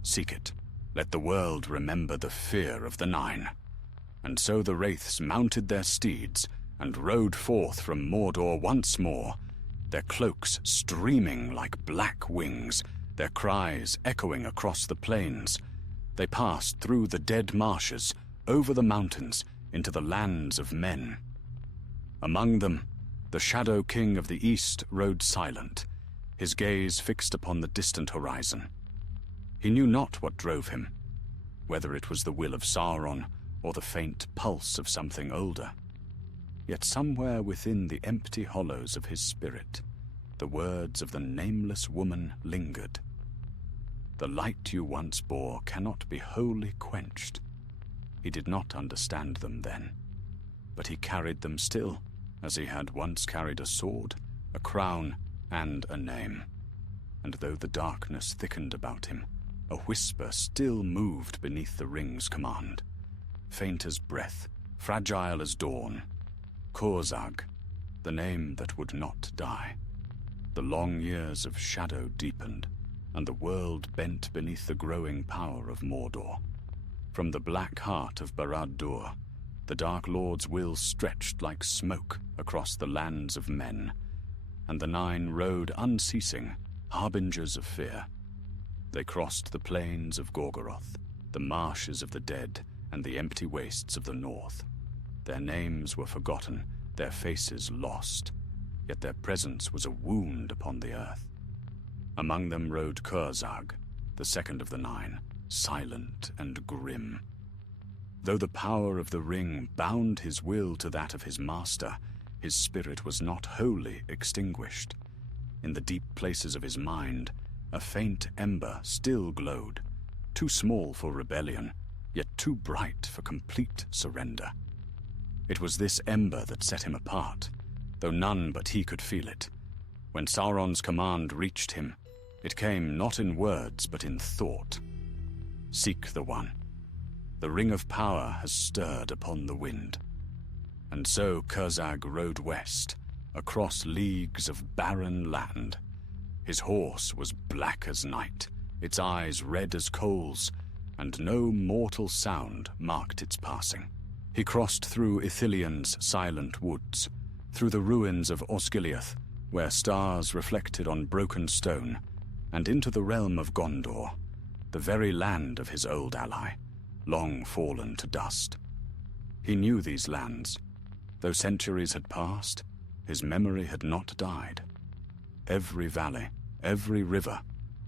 Seek it. Let the world remember the fear of the Nine. And so the wraiths mounted their steeds and rode forth from Mordor once more, their cloaks streaming like black wings, their cries echoing across the plains. They passed through the dead marshes, over the mountains, into the lands of men. Among them, the Shadow King of the East rode silent, his gaze fixed upon the distant horizon. He knew not what drove him, whether it was the will of Sauron or the faint pulse of something older. Yet somewhere within the empty hollows of his spirit, the words of the nameless woman lingered. The light you once bore cannot be wholly quenched. He did not understand them then, but he carried them still, as he had once carried a sword, a crown, and a name. And though the darkness thickened about him, a whisper still moved beneath the ring's command. Faint as breath, fragile as dawn. Curzag, the name that would not die. The long years of shadow deepened, and the world bent beneath the growing power of Mordor. From the black heart of Barad-dûr, the Dark Lord's will stretched like smoke across the lands of men, and the Nine rode unceasing, harbingers of fear. They crossed the plains of Gorgoroth, the marshes of the dead, and the empty wastes of the north. Their names were forgotten, their faces lost, yet their presence was a wound upon the earth. Among them rode Curzag, the second of the Nine, silent and grim. Though the power of the ring bound his will to that of his master, his spirit was not wholly extinguished. In the deep places of his mind, a faint ember still glowed, too small for rebellion, yet too bright for complete surrender. It was this ember that set him apart, though none but he could feel it. When Sauron's command reached him, it came not in words but in thought. Seek the one. The ring of power has stirred upon the wind. And so Curzag rode west, across leagues of barren land. His horse was black as night, its eyes red as coals, and no mortal sound marked its passing. He crossed through Ithilion's silent woods, through the ruins of Osgiliath, where stars reflected on broken stone, and into the realm of Gondor, the very land of his old ally, long fallen to dust. He knew these lands. Though centuries had passed, his memory had not died. Every valley, every river,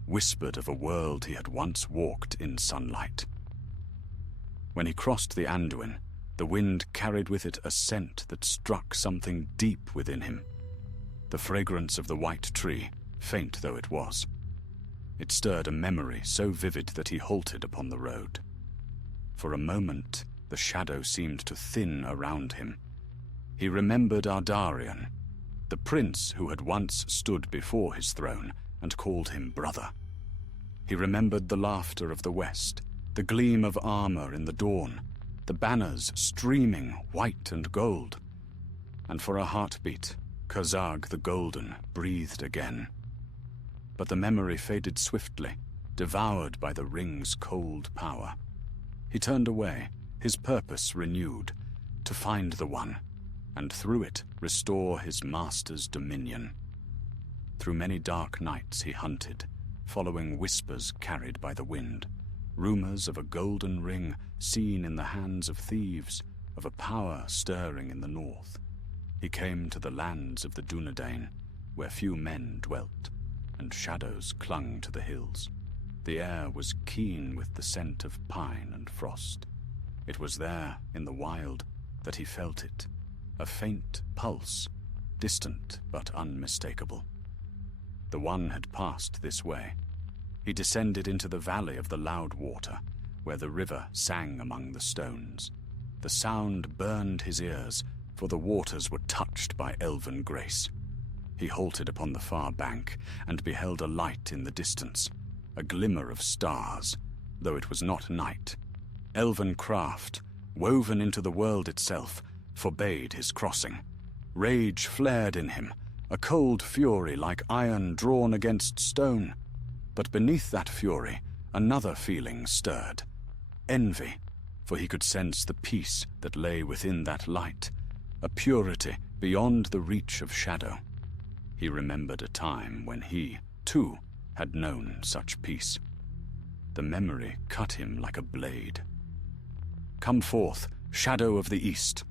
whispered of a world he had once walked in sunlight. When he crossed the Anduin, the wind carried with it a scent that struck something deep within him. The fragrance of the white tree, faint though it was. It stirred a memory so vivid that he halted upon the road. For a moment, the shadow seemed to thin around him. He remembered Ardarian, the prince who had once stood before his throne and called him brother. He remembered the laughter of the west, the gleam of armor in the dawn, the banners streaming white and gold. And for a heartbeat, Curzag the Golden breathed again. But the memory faded swiftly, devoured by the ring's cold power. He turned away, his purpose renewed, to find the One, and through it restore his master's dominion. Through many dark nights he hunted, following whispers carried by the wind, rumors of a golden ring seen in the hands of thieves, of a power stirring in the north. He came to the lands of the Dunedain, where few men dwelt, and shadows clung to the hills. The air was keen with the scent of pine and frost. It was there, in the wild, that he felt it, a faint pulse, distant but unmistakable. The One had passed this way. He descended into the valley of the loud water, where the river sang among the stones. The sound burned his ears, for the waters were touched by elven grace. He halted upon the far bank, and beheld a light in the distance, a glimmer of stars, though it was not night. Elven craft, woven into the world itself, forbade his crossing. Rage flared in him, a cold fury like iron drawn against stone. But beneath that fury, another feeling stirred. Envy, for he could sense the peace that lay within that light, a purity beyond the reach of shadow. He remembered a time when he, too, had known such peace. The memory cut him like a blade. "Come forth, shadow of the east,"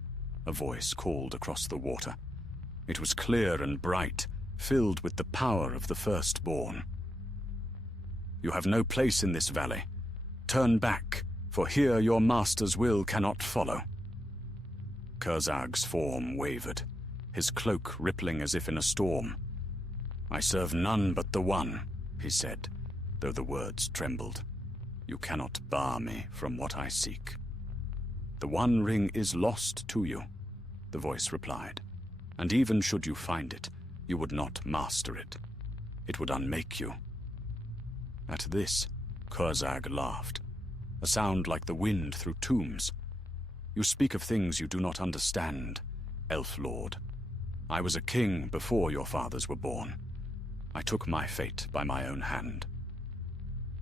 a voice called across the water. It was clear and bright, filled with the power of the firstborn. "You have no place in this valley. Turn back, for here your master's will cannot follow." Curzag's form wavered, his cloak rippling as if in a storm. "I serve none but the One," he said, though the words trembled. "You cannot bar me from what I seek." "The One Ring is lost to you," the voice replied, "and even should you find it, you would not master it. It would unmake you." At this, Curzag laughed, a sound like the wind through tombs. "You speak of things you do not understand, Elf Lord. I was a king before your fathers were born. I took my fate by my own hand."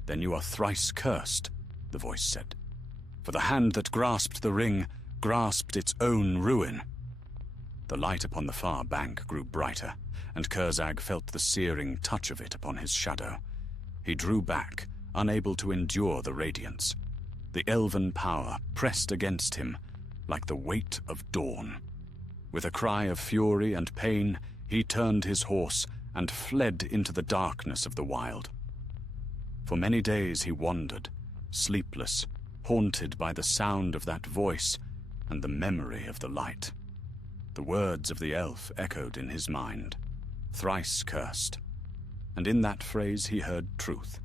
"Then you are thrice cursed," the voice said, "for the hand that grasped the ring grasped its own ruin." The light upon the far bank grew brighter, and Curzag felt the searing touch of it upon his shadow. He drew back, unable to endure the radiance. The elven power pressed against him like the weight of dawn. With a cry of fury and pain, he turned his horse and fled into the darkness of the wild. For many days he wandered, sleepless, haunted by the sound of that voice and the memory of the light. The words of the elf echoed in his mind, "Thrice cursed." And in that phrase he heard truth.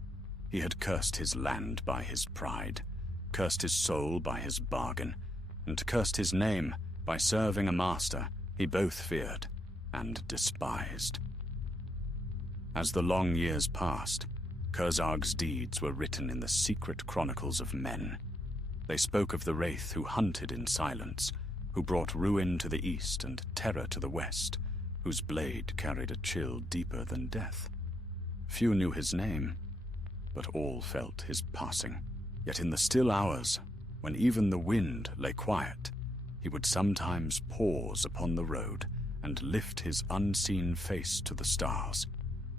He had cursed his land by his pride, cursed his soul by his bargain, and cursed his name by serving a master he both feared and despised. As the long years passed, Curzag's deeds were written in the secret chronicles of men. They spoke of the wraith who hunted in silence, who brought ruin to the east and terror to the west, whose blade carried a chill deeper than death. Few knew his name, but all felt his passing. Yet in the still hours, when even the wind lay quiet, he would sometimes pause upon the road and lift his unseen face to the stars.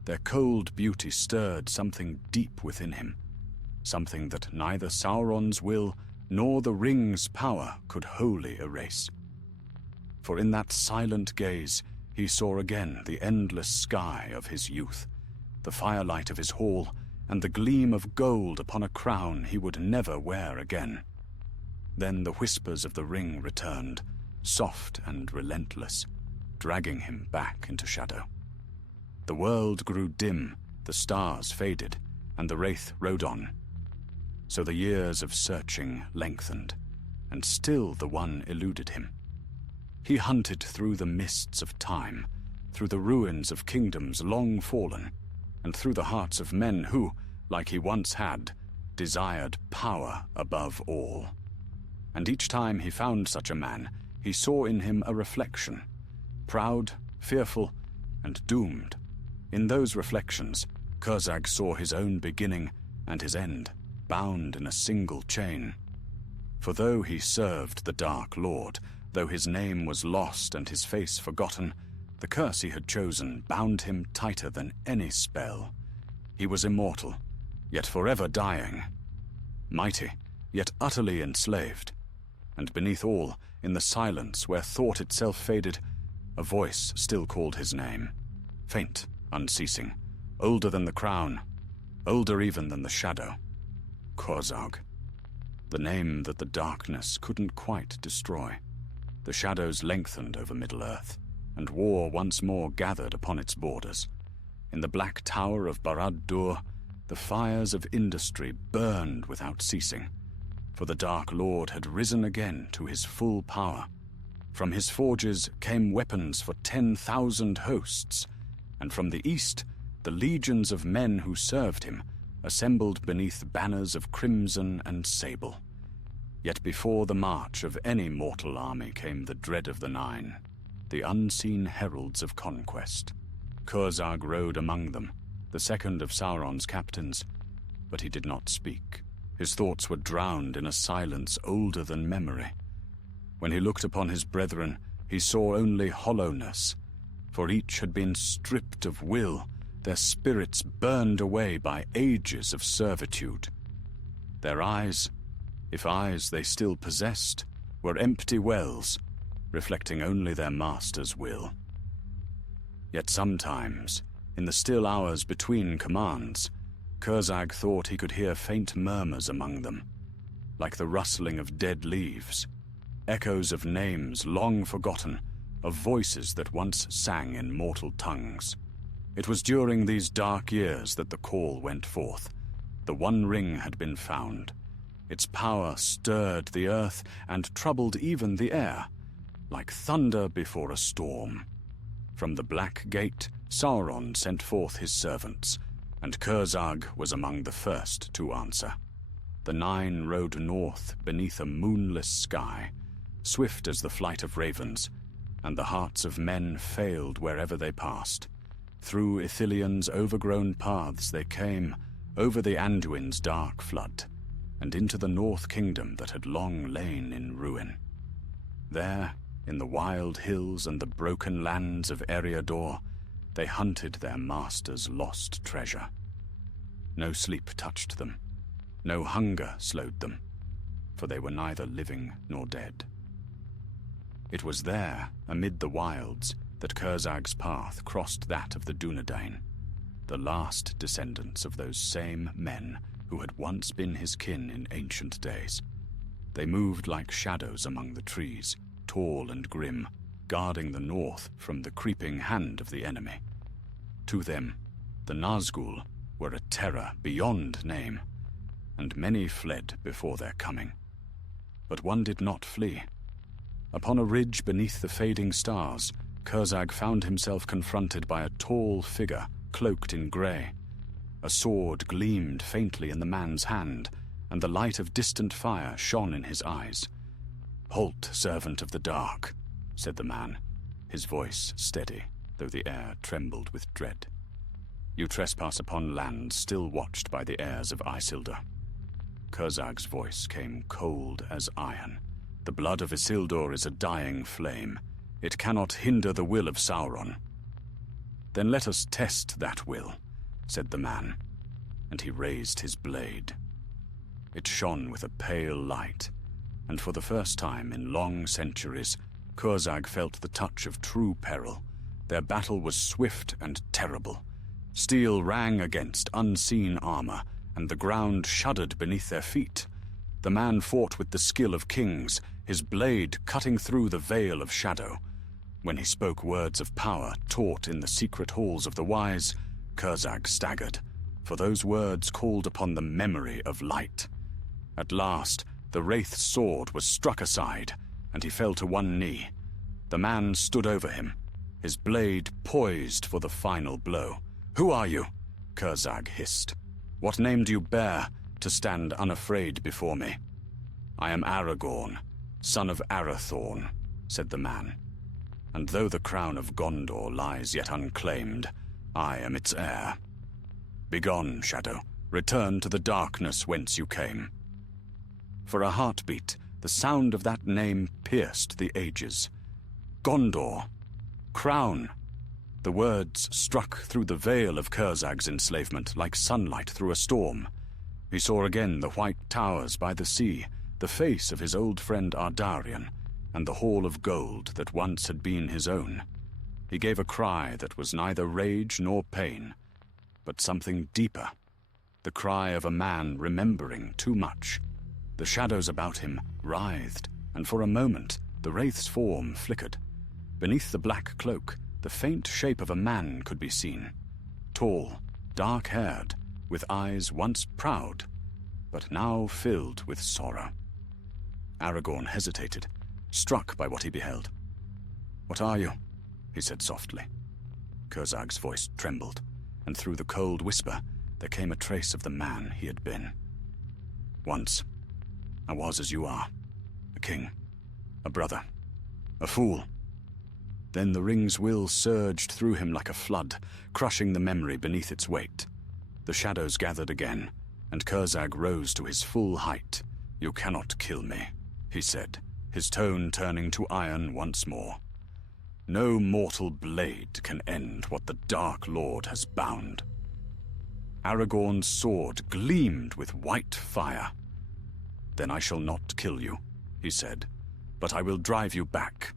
Their cold beauty stirred something deep within him, something that neither Sauron's will nor the ring's power could wholly erase. For in that silent gaze he saw again the endless sky of his youth, the firelight of his hall, and the gleam of gold upon a crown he would never wear again. Then the whispers of the ring returned, soft and relentless, dragging him back into shadow. The world grew dim, the stars faded, and the wraith rode on. So the years of searching lengthened, and still the One eluded him. He hunted through the mists of time, through the ruins of kingdoms long fallen, and through the hearts of men who, like he once had, desired power above all. And each time he found such a man, he saw in him a reflection, proud, fearful, and doomed. In those reflections, Curzag saw his own beginning and his end, bound in a single chain. For though he served the Dark Lord, though his name was lost and his face forgotten, the curse he had chosen bound him tighter than any spell. He was immortal, yet forever dying. Mighty, yet utterly enslaved. And beneath all, in the silence where thought itself faded, a voice still called his name. Faint, unceasing, older than the crown, older even than the shadow. Corzag. The name that the darkness couldn't quite destroy. The shadows lengthened over Middle-earth, and war once more gathered upon its borders. In the black tower of Barad-dûr, the fires of industry burned without ceasing, for the Dark Lord had risen again to his full power. From his forges came weapons for 10,000 hosts, and from the east, the legions of men who served him assembled beneath banners of crimson and sable. Yet before the march of any mortal army came the dread of the Nine, the unseen heralds of conquest. Corzag rode among them, the second of Sauron's captains, but he did not speak. His thoughts were drowned in a silence older than memory. When he looked upon his brethren, he saw only hollowness, for each had been stripped of will, their spirits burned away by ages of servitude. Their eyes, if eyes they still possessed, were empty wells, reflecting only their master's will. Yet sometimes, in the still hours between commands, Corzag thought he could hear faint murmurs among them, like the rustling of dead leaves, echoes of names long forgotten, of voices that once sang in mortal tongues. It was during these dark years that the call went forth. The One Ring had been found. Its power stirred the earth and troubled even the air, like thunder before a storm. From the Black Gate, Sauron sent forth his servants, and Corzag was among the first to answer. The Nine rode north beneath a moonless sky, swift as the flight of ravens, and the hearts of men failed wherever they passed. Through Ithilion's overgrown paths they came, over the Anduin's dark flood, and into the North Kingdom that had long lain in ruin. There, in the wild hills and the broken lands of Eriador, they hunted their master's lost treasure. No sleep touched them, no hunger slowed them, for they were neither living nor dead. It was there, amid the wilds, that Corzag's path crossed that of the Dúnedain, the last descendants of those same men who had once been his kin in ancient days. They moved like shadows among the trees, tall and grim, guarding the north from the creeping hand of the enemy. To them, the Nazgûl were a terror beyond name, and many fled before their coming. But one did not flee. Upon a ridge beneath the fading stars, Corzag found himself confronted by a tall figure cloaked in grey. A sword gleamed faintly in the man's hand, and the light of distant fire shone in his eyes. "Halt, servant of the dark," said the man, his voice steady, though the air trembled with dread. "You trespass upon lands still watched by the heirs of Isildur." Corzag's voice came cold as iron. "The blood of Isildur is a dying flame. It cannot hinder the will of Sauron." "Then let us test that will," said the man, and he raised his blade. It shone with a pale light, and for the first time in long centuries, Corzag felt the touch of true peril. Their battle was swift and terrible. Steel rang against unseen armor, and the ground shuddered beneath their feet. The man fought with the skill of kings, his blade cutting through the veil of shadow. When he spoke words of power taught in the secret halls of the wise, Corzag staggered, for those words called upon the memory of light. At last, the wraith's sword was struck aside, and he fell to one knee. The man stood over him, his blade poised for the final blow. "Who are you?" Corzag hissed. "What name do you bear to stand unafraid before me?" "I am Aragorn, son of Arathorn," said the man. "And though the crown of Gondor lies yet unclaimed, I am its heir. Begone, shadow, return to the darkness whence you came." For a heartbeat, The sound of that name pierced the ages. Gondor. Crown. The words struck through the veil of Curzag's enslavement like sunlight through a storm. He saw again the white towers by the sea, the face of his old friend Ardarian, and the hall of gold that once had been his own. He gave a cry that was neither rage nor pain, but something deeper, the cry of a man remembering too much. The shadows about him writhed, and for a moment the wraith's form flickered. Beneath the black cloak, the faint shape of a man could be seen. Tall, dark-haired, with eyes once proud, but now filled with sorrow. Aragorn hesitated, struck by what he beheld. "What are you?" he said softly. Curzag's voice trembled, and through the cold whisper there came a trace of the man he had been. "Once, I was as you are, a king, a brother, a fool." Then the ring's will surged through him like a flood, crushing the memory beneath its weight. The shadows gathered again, and Curzag rose to his full height. "You cannot kill me," he said, his tone turning to iron once more. "No mortal blade can end what the Dark Lord has bound." Aragorn's sword gleamed with white fire. "Then I shall not kill you," he said, "but I will drive you back."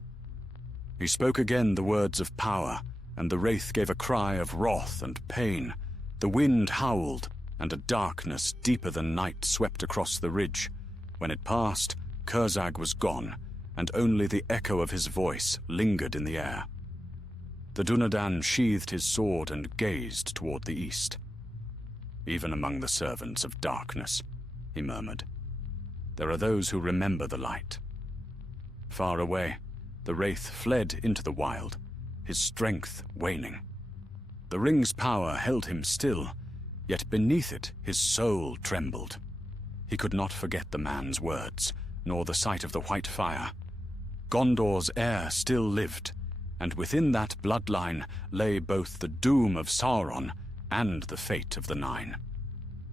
He spoke again the words of power, and the wraith gave a cry of wrath and pain. The wind howled, and a darkness deeper than night swept across the ridge. When it passed, Curzag was gone, and only the echo of his voice lingered in the air. The Dunedain sheathed his sword and gazed toward the east. "Even among the servants of darkness," he murmured, "there are those who remember the light." Far away, the wraith fled into the wild, his strength waning. The ring's power held him still, yet beneath it his soul trembled. He could not forget the man's words, nor the sight of the white fire. Gondor's heir still lived, and within that bloodline lay both the doom of Sauron and the fate of the Nine.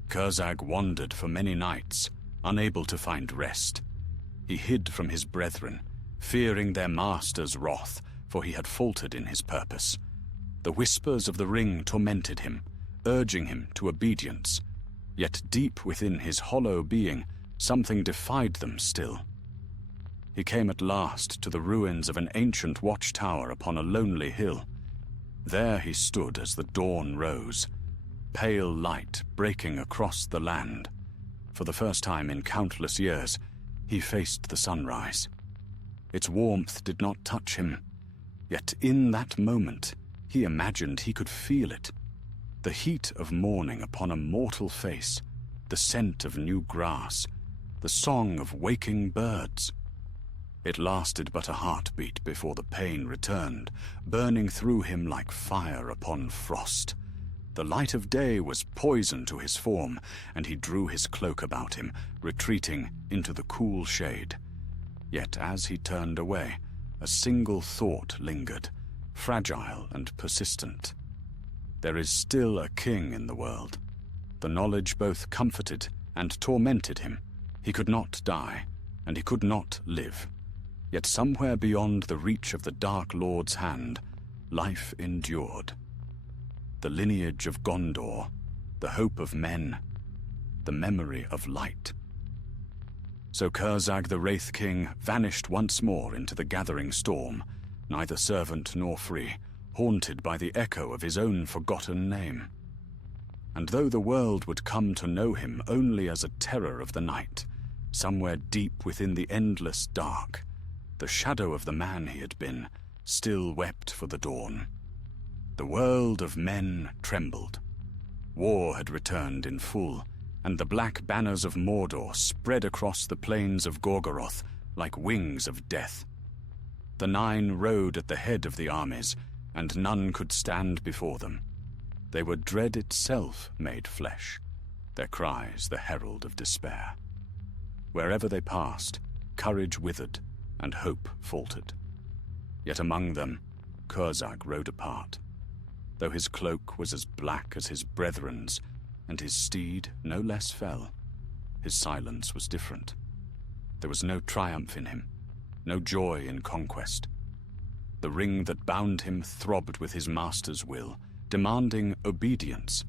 Curzag wandered for many nights, unable to find rest. He hid from his brethren, fearing their master's wrath, for he had faltered in his purpose. The whispers of the ring tormented him, urging him to obedience. Yet deep within his hollow being, something defied them still. He came at last to the ruins of an ancient watchtower upon a lonely hill. There he stood as the dawn rose, pale light breaking across the land. For the first time in countless years, he faced the sunrise. Its warmth did not touch him, yet in that moment he imagined he could feel it. The heat of morning upon a mortal face, the scent of new grass, the song of waking birds. It lasted but a heartbeat before the pain returned, burning through him like fire upon frost. The light of day was poison to his form, and he drew his cloak about him, retreating into the cool shade. Yet as he turned away, a single thought lingered, fragile and persistent. There is still a king in the world. The knowledge both comforted and tormented him. He could not die, and he could not live. Yet somewhere beyond the reach of the Dark Lord's hand, life endured. The lineage of Gondor, the hope of men, the memory of light. So Curzag the Wraith King vanished once more into the gathering storm, neither servant nor free, haunted by the echo of his own forgotten name. And though the world would come to know him only as a terror of the night, somewhere deep within the endless dark, the shadow of the man he had been still wept for the dawn. The world of men trembled. War had returned in full, and the black banners of Mordor spread across the plains of Gorgoroth like wings of death. The Nine rode at the head of the armies, and none could stand before them. They were dread itself made flesh, their cries the herald of despair. Wherever they passed, courage withered, and hope faltered. Yet among them, Curzag rode apart, though his cloak was as black as his brethren's, and his steed no less fell. His silence was different. There was no triumph in him, no joy in conquest. The ring that bound him throbbed with his master's will, demanding obedience,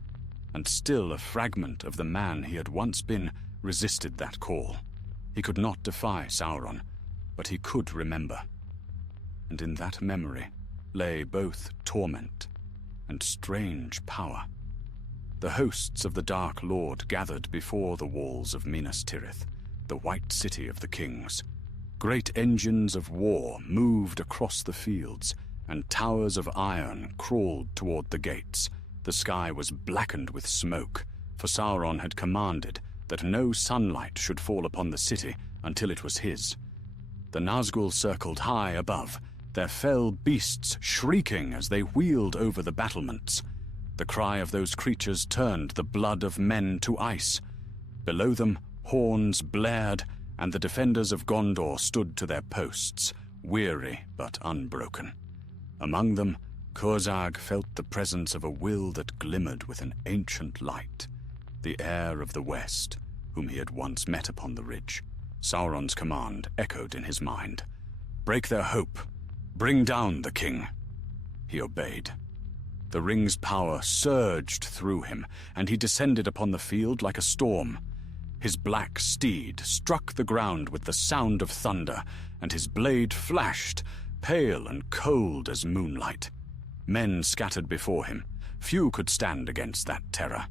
and still a fragment of the man he had once been resisted that call. He could not defy Sauron, but he could remember. And in that memory lay both torment and strange power. The hosts of the Dark Lord gathered before the walls of Minas Tirith, the white city of the kings. Great engines of war moved across the fields, and towers of iron crawled toward the gates. The sky was blackened with smoke, for Sauron had commanded that no sunlight should fall upon the city until it was his. The Nazgûl circled high above, their fell beasts shrieking as they wheeled over the battlements. The cry of those creatures turned the blood of men to ice. Below them, horns blared, and the defenders of Gondor stood to their posts, weary but unbroken. Among them, Curzag felt the presence of a will that glimmered with an ancient light, the heir of the West, whom he had once met upon the ridge. Sauron's command echoed in his mind. "Break their hope. Bring down the king." He obeyed. The ring's power surged through him, and he descended upon the field like a storm. His black steed struck the ground with the sound of thunder, and his blade flashed, pale and cold as moonlight. Men scattered before him. Few could stand against that terror.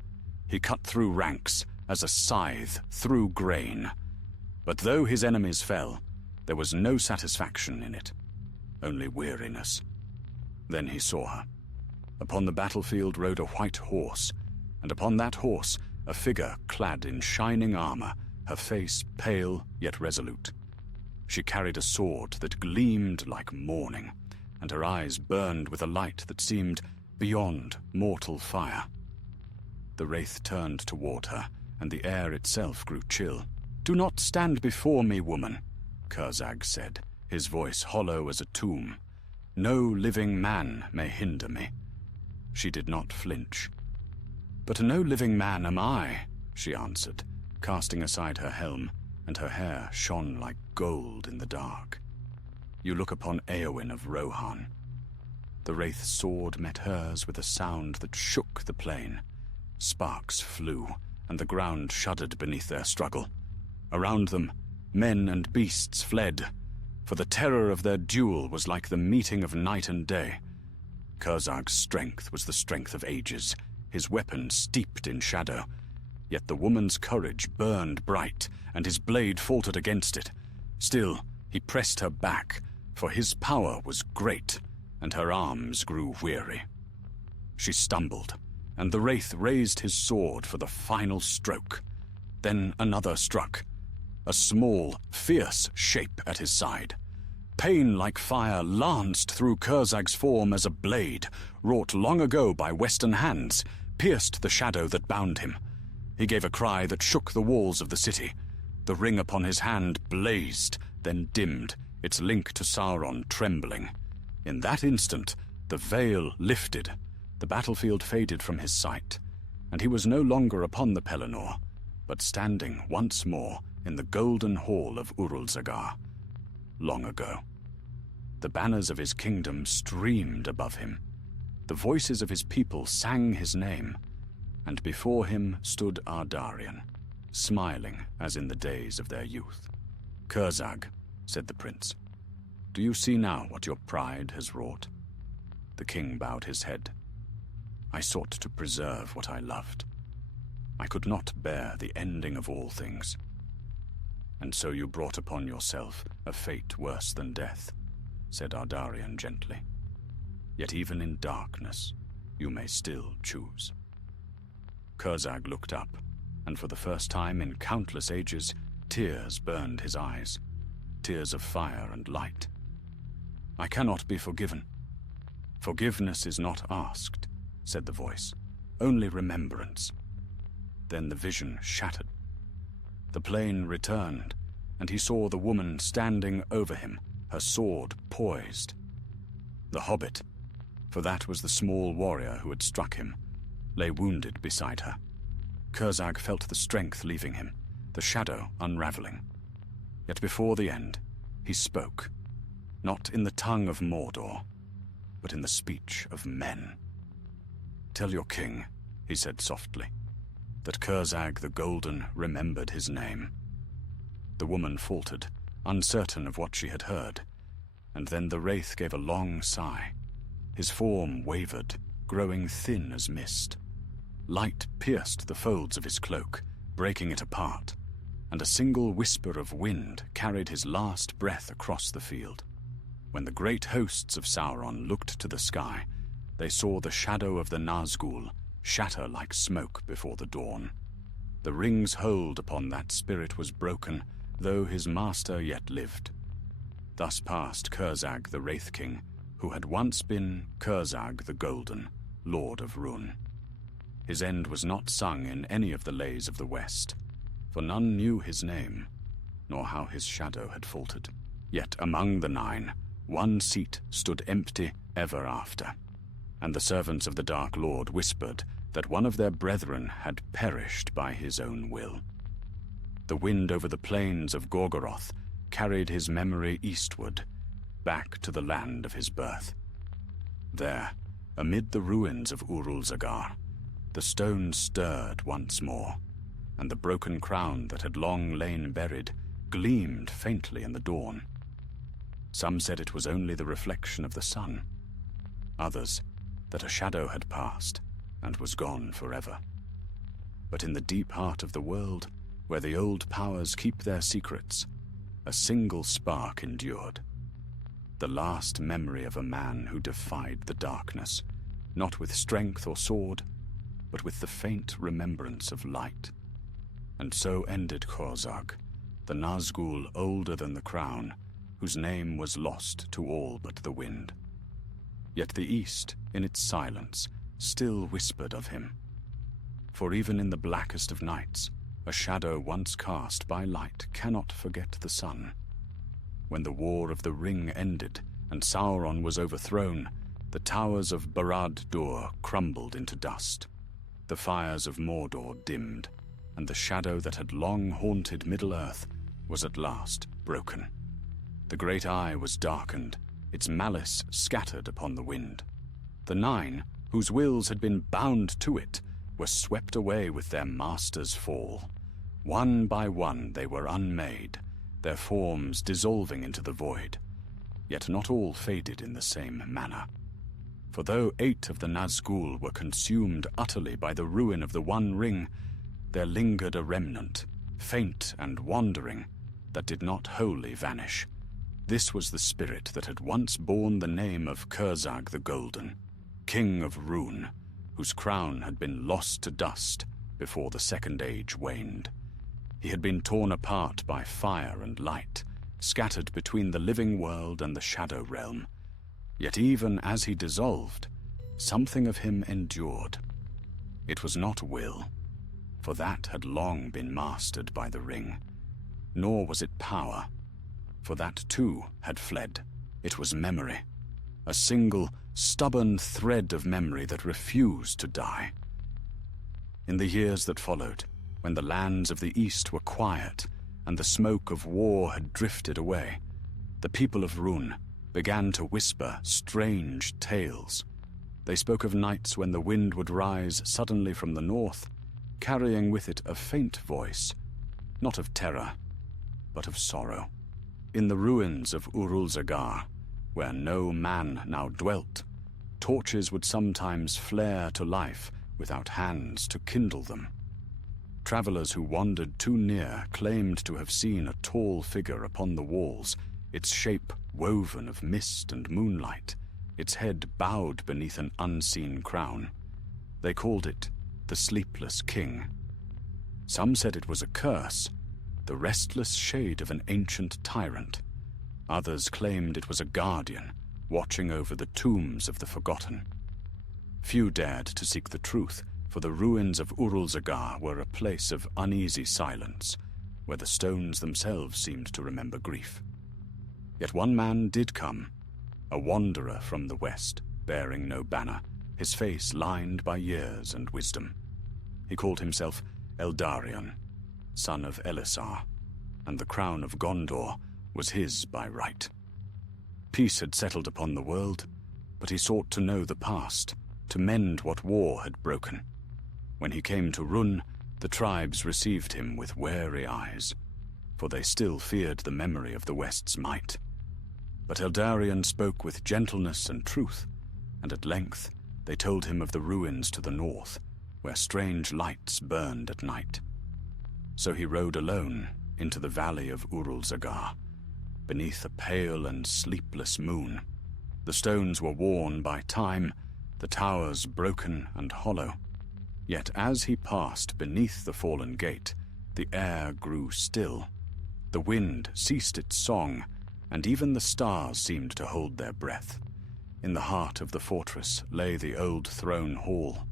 He cut through ranks as a scythe through grain. But though his enemies fell, there was no satisfaction in it, only weariness. Then he saw her. Upon the battlefield rode a white horse, and upon that horse a figure clad in shining armor, her face pale yet resolute. She carried a sword that gleamed like morning, and her eyes burned with a light that seemed beyond mortal fire. The wraith turned toward her, and the air itself grew chill. "Do not stand before me, woman," Curzag said, his voice hollow as a tomb. "No living man may hinder me." She did not flinch. "But no living man am I," she answered, casting aside her helm, and her hair shone like gold in the dark. "You look upon Éowyn of Rohan." The wraith's sword met hers with a sound that shook the plain. Sparks flew, and the ground shuddered beneath their struggle. Around them, men and beasts fled, for the terror of their duel was like the meeting of night and day. Curzag's strength was the strength of ages, his weapon steeped in shadow. Yet the woman's courage burned bright, and his blade faltered against it. Still, he pressed her back, for his power was great, and her arms grew weary. She stumbled, and the wraith raised his sword for the final stroke. Then another struck, a small, fierce shape at his side. Pain like fire lanced through Curzag's form as a blade, wrought long ago by Western hands, pierced the shadow that bound him. He gave a cry that shook the walls of the city. The ring upon his hand blazed, then dimmed, its link to Sauron trembling. In that instant, the veil lifted, the battlefield faded from his sight, and he was no longer upon the Pelennor, but standing once more in the golden hall of Urul-Zagar. Long ago. The banners of his kingdom streamed above him. The voices of his people sang his name, and before him stood Ardarian, smiling as in the days of their youth. "Curzag," said the prince, "do you see now what your pride has wrought?" The king bowed his head. "I sought to preserve what I loved. I could not bear the ending of all things. And so you brought upon yourself a fate worse than death," said Ardarian gently. "Yet even in darkness, you may still choose." Curzag looked up, and for the first time in countless ages, tears burned his eyes, tears of fire and light. "I cannot be forgiven." "Forgiveness is not asked," said the voice, "only remembrance." Then the vision shattered. The plain returned, and he saw the woman standing over him, her sword poised. The hobbit, for that was the small warrior who had struck him, lay wounded beside her. Curzag felt the strength leaving him, the shadow unraveling. Yet before the end, he spoke, not in the tongue of Mordor, but in the speech of men. "Tell your king," he said softly, "that Curzag the Golden remembered his name." The woman faltered, uncertain of what she had heard, and then the wraith gave a long sigh. His form wavered, growing thin as mist. Light pierced the folds of his cloak, breaking it apart, and a single whisper of wind carried his last breath across the field. When the great hosts of Sauron looked to the sky, they saw the shadow of the Nazgûl shatter like smoke before the dawn. The ring's hold upon that spirit was broken, though his master yet lived. Thus passed Curzag the Wraith King, who had once been Curzag the Golden, Lord of Rhûn. His end was not sung in any of the lays of the West, for none knew his name, nor how his shadow had faltered. Yet among the nine, one seat stood empty ever after, and the servants of the Dark Lord whispered that one of their brethren had perished by his own will. The wind over the plains of Gorgoroth carried his memory eastward, back to the land of his birth. There, amid the ruins of Urul-Zagar, the stones stirred once more, and the broken crown that had long lain buried gleamed faintly in the dawn. Some said it was only the reflection of the sun, others that a shadow had passed and was gone forever. But in the deep heart of the world, where the old powers keep their secrets, a single spark endured. The last memory of a man who defied the darkness, not with strength or sword, but with the faint remembrance of light. And so ended Curzag, the Nazgûl older than the crown, whose name was lost to all but the wind. Yet the East, in its silence, still whispered of him. For even in the blackest of nights, a shadow once cast by light cannot forget the sun. When the War of the Ring ended and Sauron was overthrown, the towers of Barad-dûr crumbled into dust. The fires of Mordor dimmed, and the shadow that had long haunted Middle-earth was at last broken. The great eye was darkened, its malice scattered upon the wind. The nine, whose wills had been bound to it, were swept away with their master's fall. One by one they were unmade, their forms dissolving into the void. Yet not all faded in the same manner. For though 8 of the Nazgûl were consumed utterly by the ruin of the One Ring, there lingered a remnant, faint and wandering, that did not wholly vanish. This was the spirit that had once borne the name of Curzag the Golden, King of Rhûn, whose crown had been lost to dust before the Second Age waned. He had been torn apart by fire and light, scattered between the living world and the shadow realm. Yet even as he dissolved, something of him endured. It was not will, for that had long been mastered by the ring, nor was it power, for that too had fled. It was memory, a single, stubborn thread of memory that refused to die. In the years that followed, when the lands of the East were quiet and the smoke of war had drifted away, the people of Rhûn began to whisper strange tales. They spoke of nights when the wind would rise suddenly from the north, carrying with it a faint voice, not of terror, but of sorrow. In the ruins of Urul-Zagar, where no man now dwelt, torches would sometimes flare to life without hands to kindle them. Travelers who wandered too near claimed to have seen a tall figure upon the walls, its shape woven of mist and moonlight, its head bowed beneath an unseen crown. They called it the Sleepless King. Some said it was a curse, the restless shade of an ancient tyrant. Others claimed it was a guardian, watching over the tombs of the forgotten. Few dared to seek the truth, for the ruins of Urul-Zagar were a place of uneasy silence, where the stones themselves seemed to remember grief. Yet one man did come, a wanderer from the west, bearing no banner, his face lined by years and wisdom. He called himself Eldarion, son of Elisar. and the crown of Gondor was his by right. Peace had settled upon the world, but he sought to know the past, to mend what war had broken. When he came to Rhûn, the tribes received him with wary eyes, for they still feared the memory of the West's might. But Eldarion spoke with gentleness and truth, and at length they told him of the ruins to the north, where strange lights burned at night. So he rode alone into the valley of Urul-Zagar, beneath a pale and sleepless moon. The stones were worn by time, the towers broken and hollow. Yet as he passed beneath the fallen gate, the air grew still. The wind ceased its song, and even the stars seemed to hold their breath. In the heart of the fortress lay the old throne hall.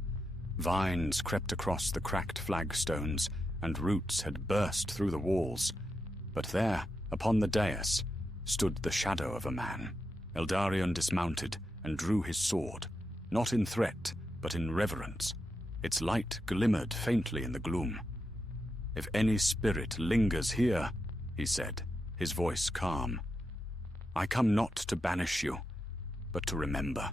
Vines crept across the cracked flagstones, and roots had burst through the walls. But there, upon the dais, stood the shadow of a man. Eldarion dismounted and drew his sword, not in threat, but in reverence. Its light glimmered faintly in the gloom. "If any spirit lingers here," he said, his voice calm, "I come not to banish you, but to remember."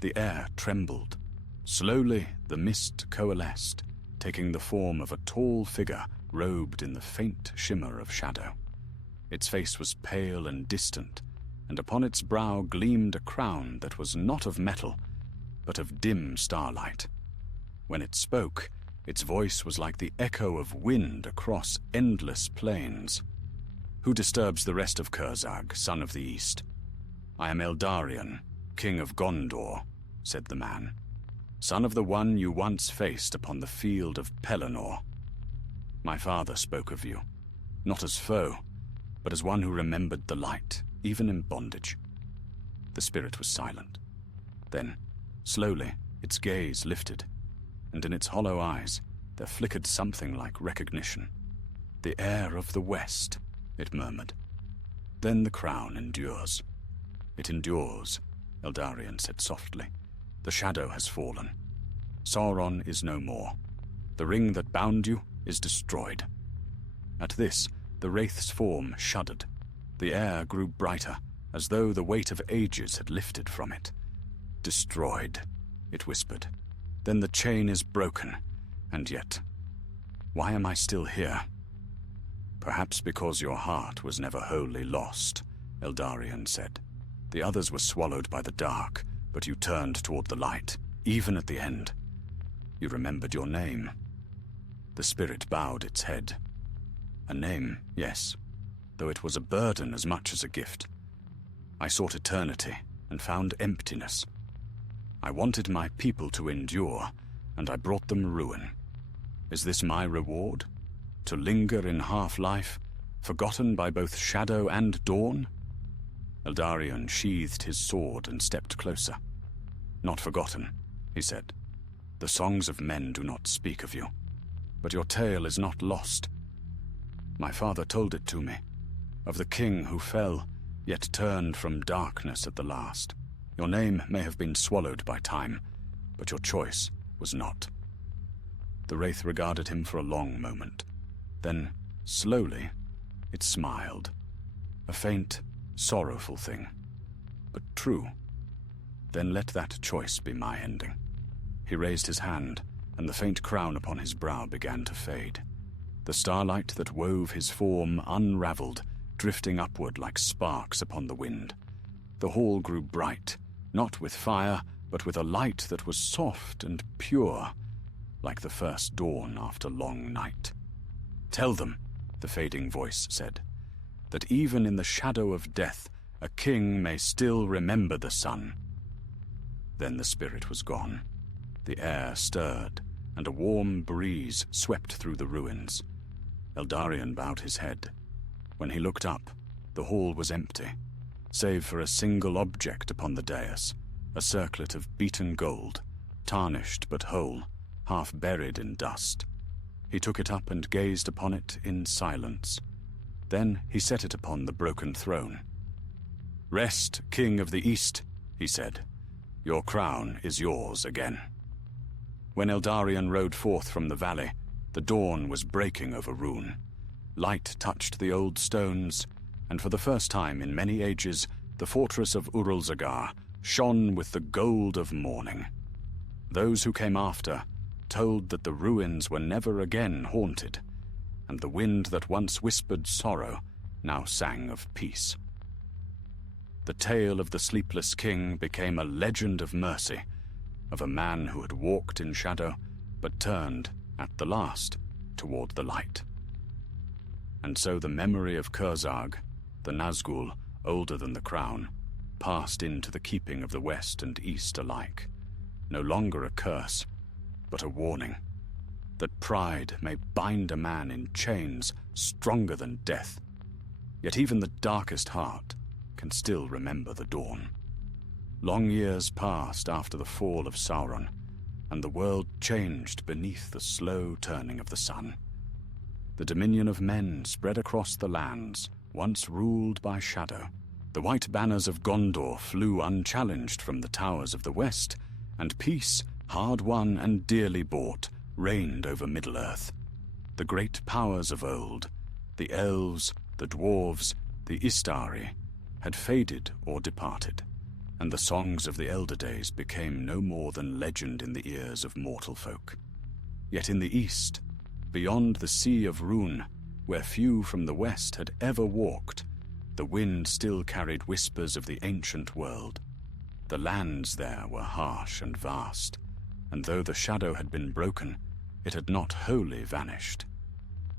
The air trembled. Slowly the mist coalesced, taking the form of a tall figure robed in the faint shimmer of shadow. Its face was pale and distant, and upon its brow gleamed a crown that was not of metal, but of dim starlight. When it spoke, its voice was like the echo of wind across endless plains. "Who disturbs the rest of Curzag, son of the East?" "I am Eldarion, king of Gondor," said the man, "son of the one you once faced upon the field of Pelennor. My father spoke of you, not as foe, but as one who remembered the light, even in bondage." The spirit was silent. Then, slowly, its gaze lifted, and in its hollow eyes there flickered something like recognition. "The air of the West," it murmured. "Then the crown endures." "It endures," Eldarion said softly. "The shadow has fallen. Sauron is no more. The ring that bound you is destroyed." At this, the wraith's form shuddered. The air grew brighter, as though the weight of ages had lifted from it. "Destroyed," it whispered. "Then the chain is broken, and yet, why am I still here?" "Perhaps because your heart was never wholly lost," Eldarion said. "The others were swallowed by the dark, but you turned toward the light, even at the end. You remembered your name." The spirit bowed its head. "A name, yes, though it was a burden as much as a gift. I sought eternity and found emptiness. I wanted my people to endure, and I brought them ruin. Is this my reward? To linger in half-life, forgotten by both shadow and dawn?" Eldarion sheathed his sword and stepped closer. "Not forgotten," he said. "The songs of men do not speak of you, but your tale is not lost. My father told it to me, of the king who fell, yet turned from darkness at the last. Your name may have been swallowed by time, but your choice was not." The wraith regarded him for a long moment. Then, slowly, it smiled. A faint, sorrowful thing, but true. "Then let that choice be my ending." He raised his hand, and the faint crown upon his brow began to fade. The starlight that wove his form unraveled, drifting upward like sparks upon the wind. The hall grew bright, not with fire, but with a light that was soft and pure, like the first dawn after long night. "Tell them," the fading voice said, "that even in the shadow of death, a king may still remember the sun." Then the spirit was gone. The air stirred, and a warm breeze swept through the ruins. Eldarion bowed his head. When he looked up, the hall was empty, save for a single object upon the dais, a circlet of beaten gold, tarnished but whole, half buried in dust. He took it up and gazed upon it in silence. Then he set it upon the broken throne. "Rest, King of the East," he said. "Your crown is yours again." When Eldarion rode forth from the valley, the dawn was breaking over Rhûn. Light touched the old stones, and for the first time in many ages, the fortress of Urulzagar shone with the gold of morning. Those who came after told that the ruins were never again haunted, and the wind that once whispered sorrow now sang of peace. The tale of the sleepless king became a legend of mercy, of a man who had walked in shadow, but turned, at the last, toward the light. And so the memory of Kurzag, the Nazgûl, older than the crown, passed into the keeping of the West and East alike, no longer a curse, but a warning, that pride may bind a man in chains stronger than death, yet even the darkest heart can still remember the dawn. Long years passed after the fall of Sauron, and the world changed beneath the slow turning of the sun. The dominion of men spread across the lands once ruled by shadow. The white banners of Gondor flew unchallenged from the towers of the west, and peace, hard won and dearly bought, reigned over Middle-earth. The great powers of old, the elves, the dwarves, the Istari, had faded or departed, and the songs of the elder days became no more than legend in the ears of mortal folk. Yet in the east, beyond the Sea of Rhûn, where few from the west had ever walked, the wind still carried whispers of the ancient world. The lands there were harsh and vast, and though the shadow had been broken, it had not wholly vanished.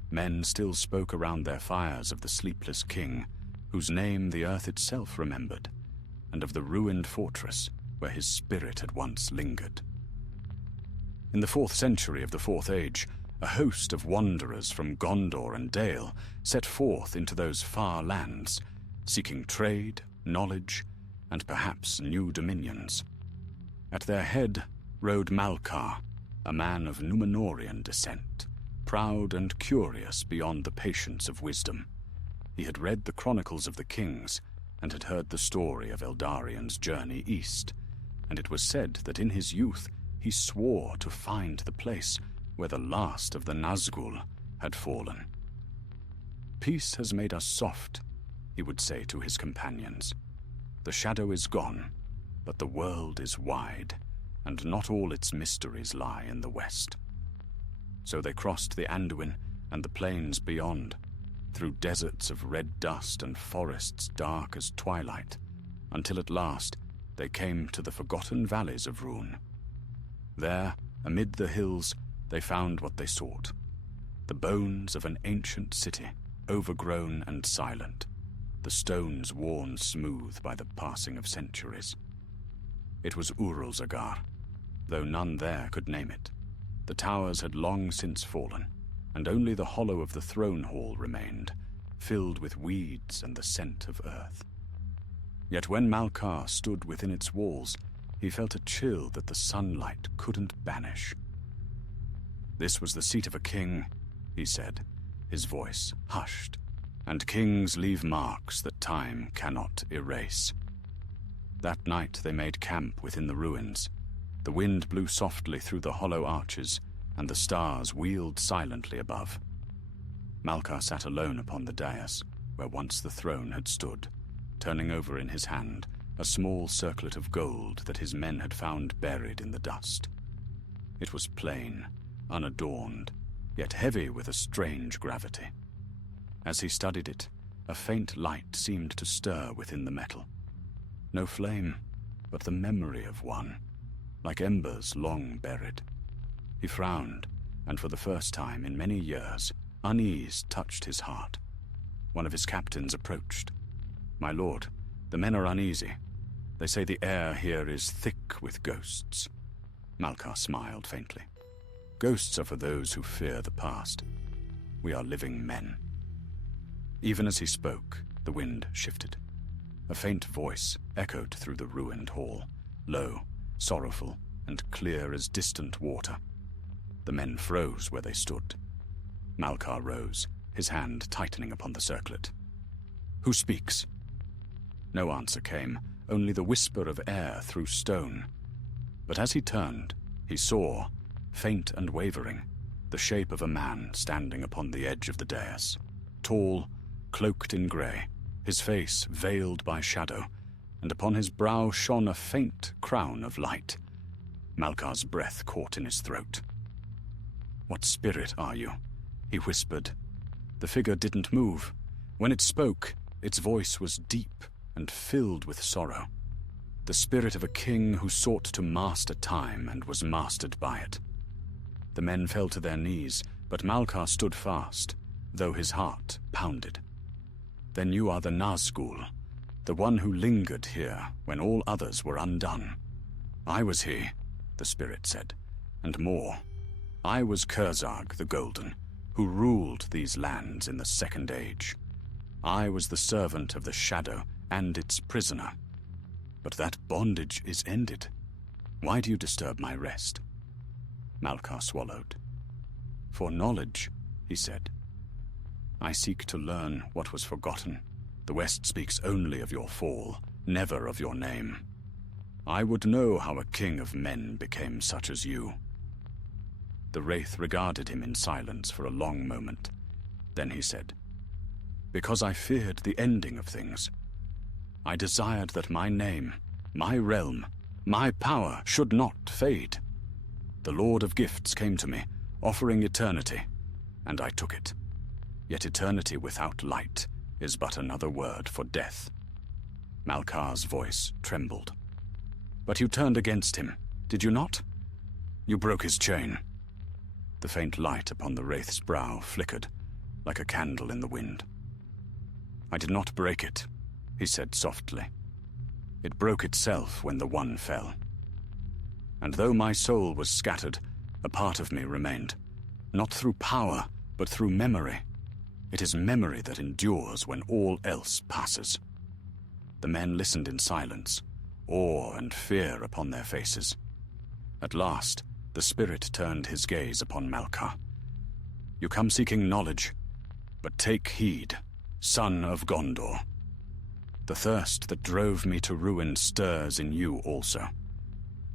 Men still spoke around their fires of the sleepless king, whose name the earth itself remembered, and of the ruined fortress where his spirit had once lingered. In the 4th century of the Fourth Age, a host of wanderers from Gondor and Dale set forth into those far lands, seeking trade, knowledge, and perhaps new dominions. At their head rode Malkar, a man of Númenórean descent, proud and curious beyond the patience of wisdom. He had read the chronicles of the kings and had heard the story of Eldarian's journey east, and it was said that in his youth he swore to find the place where the last of the Nazgûl had fallen. "Peace has made us soft," he would say to his companions. "The shadow is gone, but the world is wide, and not all its mysteries lie in the west." So they crossed the Anduin and the plains beyond, through deserts of red dust and forests dark as twilight, until at last they came to the forgotten valleys of Rhûn. There, amid the hills, they found what they sought: the bones of an ancient city, overgrown and silent, the stones worn smooth by the passing of centuries. It was Urulzagar, though none there could name it. The towers had long since fallen, and only the hollow of the throne hall remained, filled with weeds and the scent of earth. Yet when Malkar stood within its walls, he felt a chill that the sunlight couldn't banish. "This was the seat of a king," he said, his voice hushed, "and kings leave marks that time cannot erase." That night they made camp within the ruins. The wind blew softly through the hollow arches, and the stars wheeled silently above. Malkar sat alone upon the dais, where once the throne had stood, turning over in his hand a small circlet of gold that his men had found buried in the dust. It was plain, unadorned, yet heavy with a strange gravity. As he studied it, a faint light seemed to stir within the metal. No flame, but the memory of one, like embers long buried. He frowned, and for the first time in many years, unease touched his heart. One of his captains approached. "My lord, the men are uneasy. They say the air here is thick with ghosts." Malkar smiled faintly. "Ghosts are for those who fear the past. We are living men." Even as he spoke, the wind shifted. A faint voice echoed through the ruined hall, low, sorrowful, and clear as distant water. The men froze where they stood. Malkar rose, his hand tightening upon the circlet. "Who speaks?" No answer came, only the whisper of air through stone. But as he turned, he saw, faint and wavering, the shape of a man standing upon the edge of the dais. tall, cloaked in grey, his face veiled by shadow, and upon his brow shone a faint crown of light. Malkar's breath caught in his throat. "What spirit are you?" he whispered. The figure didn't move. When it spoke, its voice was deep and filled with sorrow. The spirit of a king who sought to master time and was mastered by it. The men fell to their knees, but Malkar stood fast, though his heart pounded. "Then you are the Nazgûl, the one who lingered here when all others were undone." "I was he," the spirit said, "and more. I was Kurzag the Golden, who ruled these lands in the Second Age. I was the servant of the Shadow and its prisoner. But that bondage is ended. Why do you disturb my rest?" Malkar swallowed. "For knowledge," he said. "I seek to learn what was forgotten. The West speaks only of your fall, never of your name. I would know how a king of men became such as you." The wraith regarded him in silence for a long moment. Then he said, "Because I feared the ending of things. I desired that my name, my realm, my power should not fade. The Lord of Gifts came to me, offering eternity, and I took it. Yet eternity without light is but another word for death." Malkar's voice trembled. "But you turned against him, did you not? You broke his chain." The faint light upon the wraith's brow flickered, like a candle in the wind. "I did not break it," he said softly. "It broke itself when the one fell. And though my soul was scattered, a part of me remained, not through power, but through memory. It is memory that endures when all else passes." The men listened in silence, awe and fear upon their faces. At last, the spirit turned his gaze upon Malkar. "You come seeking knowledge, but take heed, son of Gondor. The thirst that drove me to ruin stirs in you also.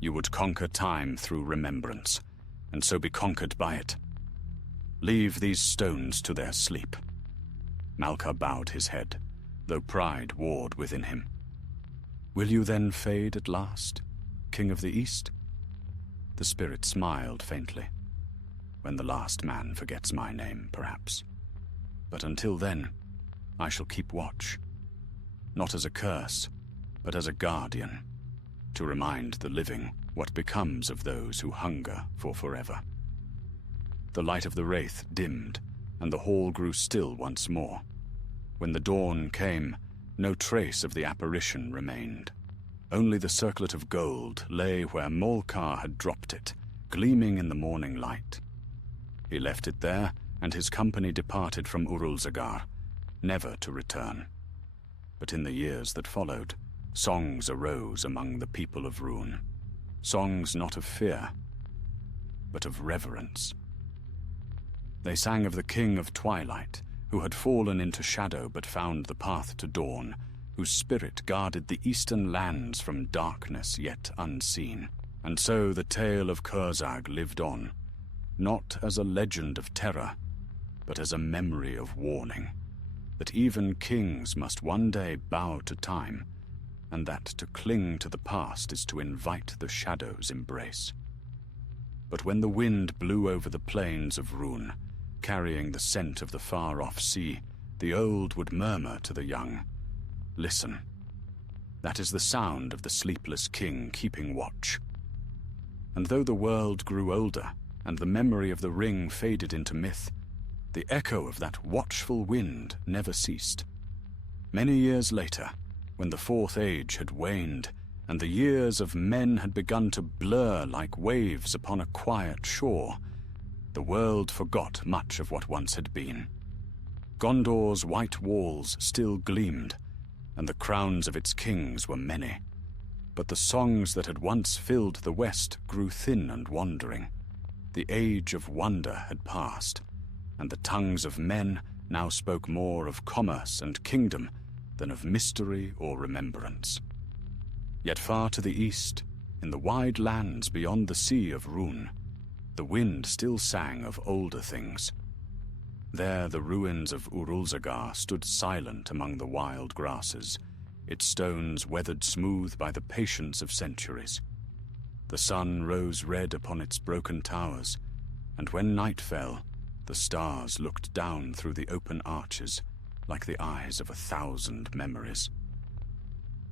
You would conquer time through remembrance, and so be conquered by it. Leave these stones to their sleep." Malkar bowed his head, though pride warred within him. "Will you then fade at last, King of the East?" The spirit smiled faintly. "When the last man forgets my name, perhaps. But until then, I shall keep watch. Not as a curse, but as a guardian, to remind the living what becomes of those who hunger for forever." The light of the wraith dimmed, and the hall grew still once more. When the dawn came, no trace of the apparition remained. Only the circlet of gold lay where Malkar had dropped it, gleaming in the morning light. He left it there, and his company departed from Urulzagar, never to return. But in the years that followed, songs arose among the people of Rhûn. Songs not of fear, but of reverence. They sang of the King of Twilight, who had fallen into shadow but found the path to dawn, whose spirit guarded the eastern lands from darkness yet unseen. And so the tale of Kurzag lived on, not as a legend of terror, but as a memory of warning, that even kings must one day bow to time, and that to cling to the past is to invite the shadow's embrace. But when the wind blew over the plains of Rhûn, carrying the scent of the far-off sea, the old would murmur to the young, "Listen, that is the sound of the sleepless king keeping watch." And though the world grew older, and the memory of the ring faded into myth, the echo of that watchful wind never ceased. Many years later, when the Fourth Age had waned, and the years of men had begun to blur like waves upon a quiet shore, the world forgot much of what once had been. Gondor's white walls still gleamed, and the crowns of its kings were many. But the songs that had once filled the West grew thin and wandering. The age of wonder had passed, and the tongues of men now spoke more of commerce and kingdom than of mystery or remembrance. Yet far to the east, in the wide lands beyond the sea of Rhûn, the wind still sang of older things. There the ruins of Urulzagar stood silent among the wild grasses, its stones weathered smooth by the patience of centuries. The sun rose red upon its broken towers, and when night fell, the stars looked down through the open arches like the eyes of 1,000 memories.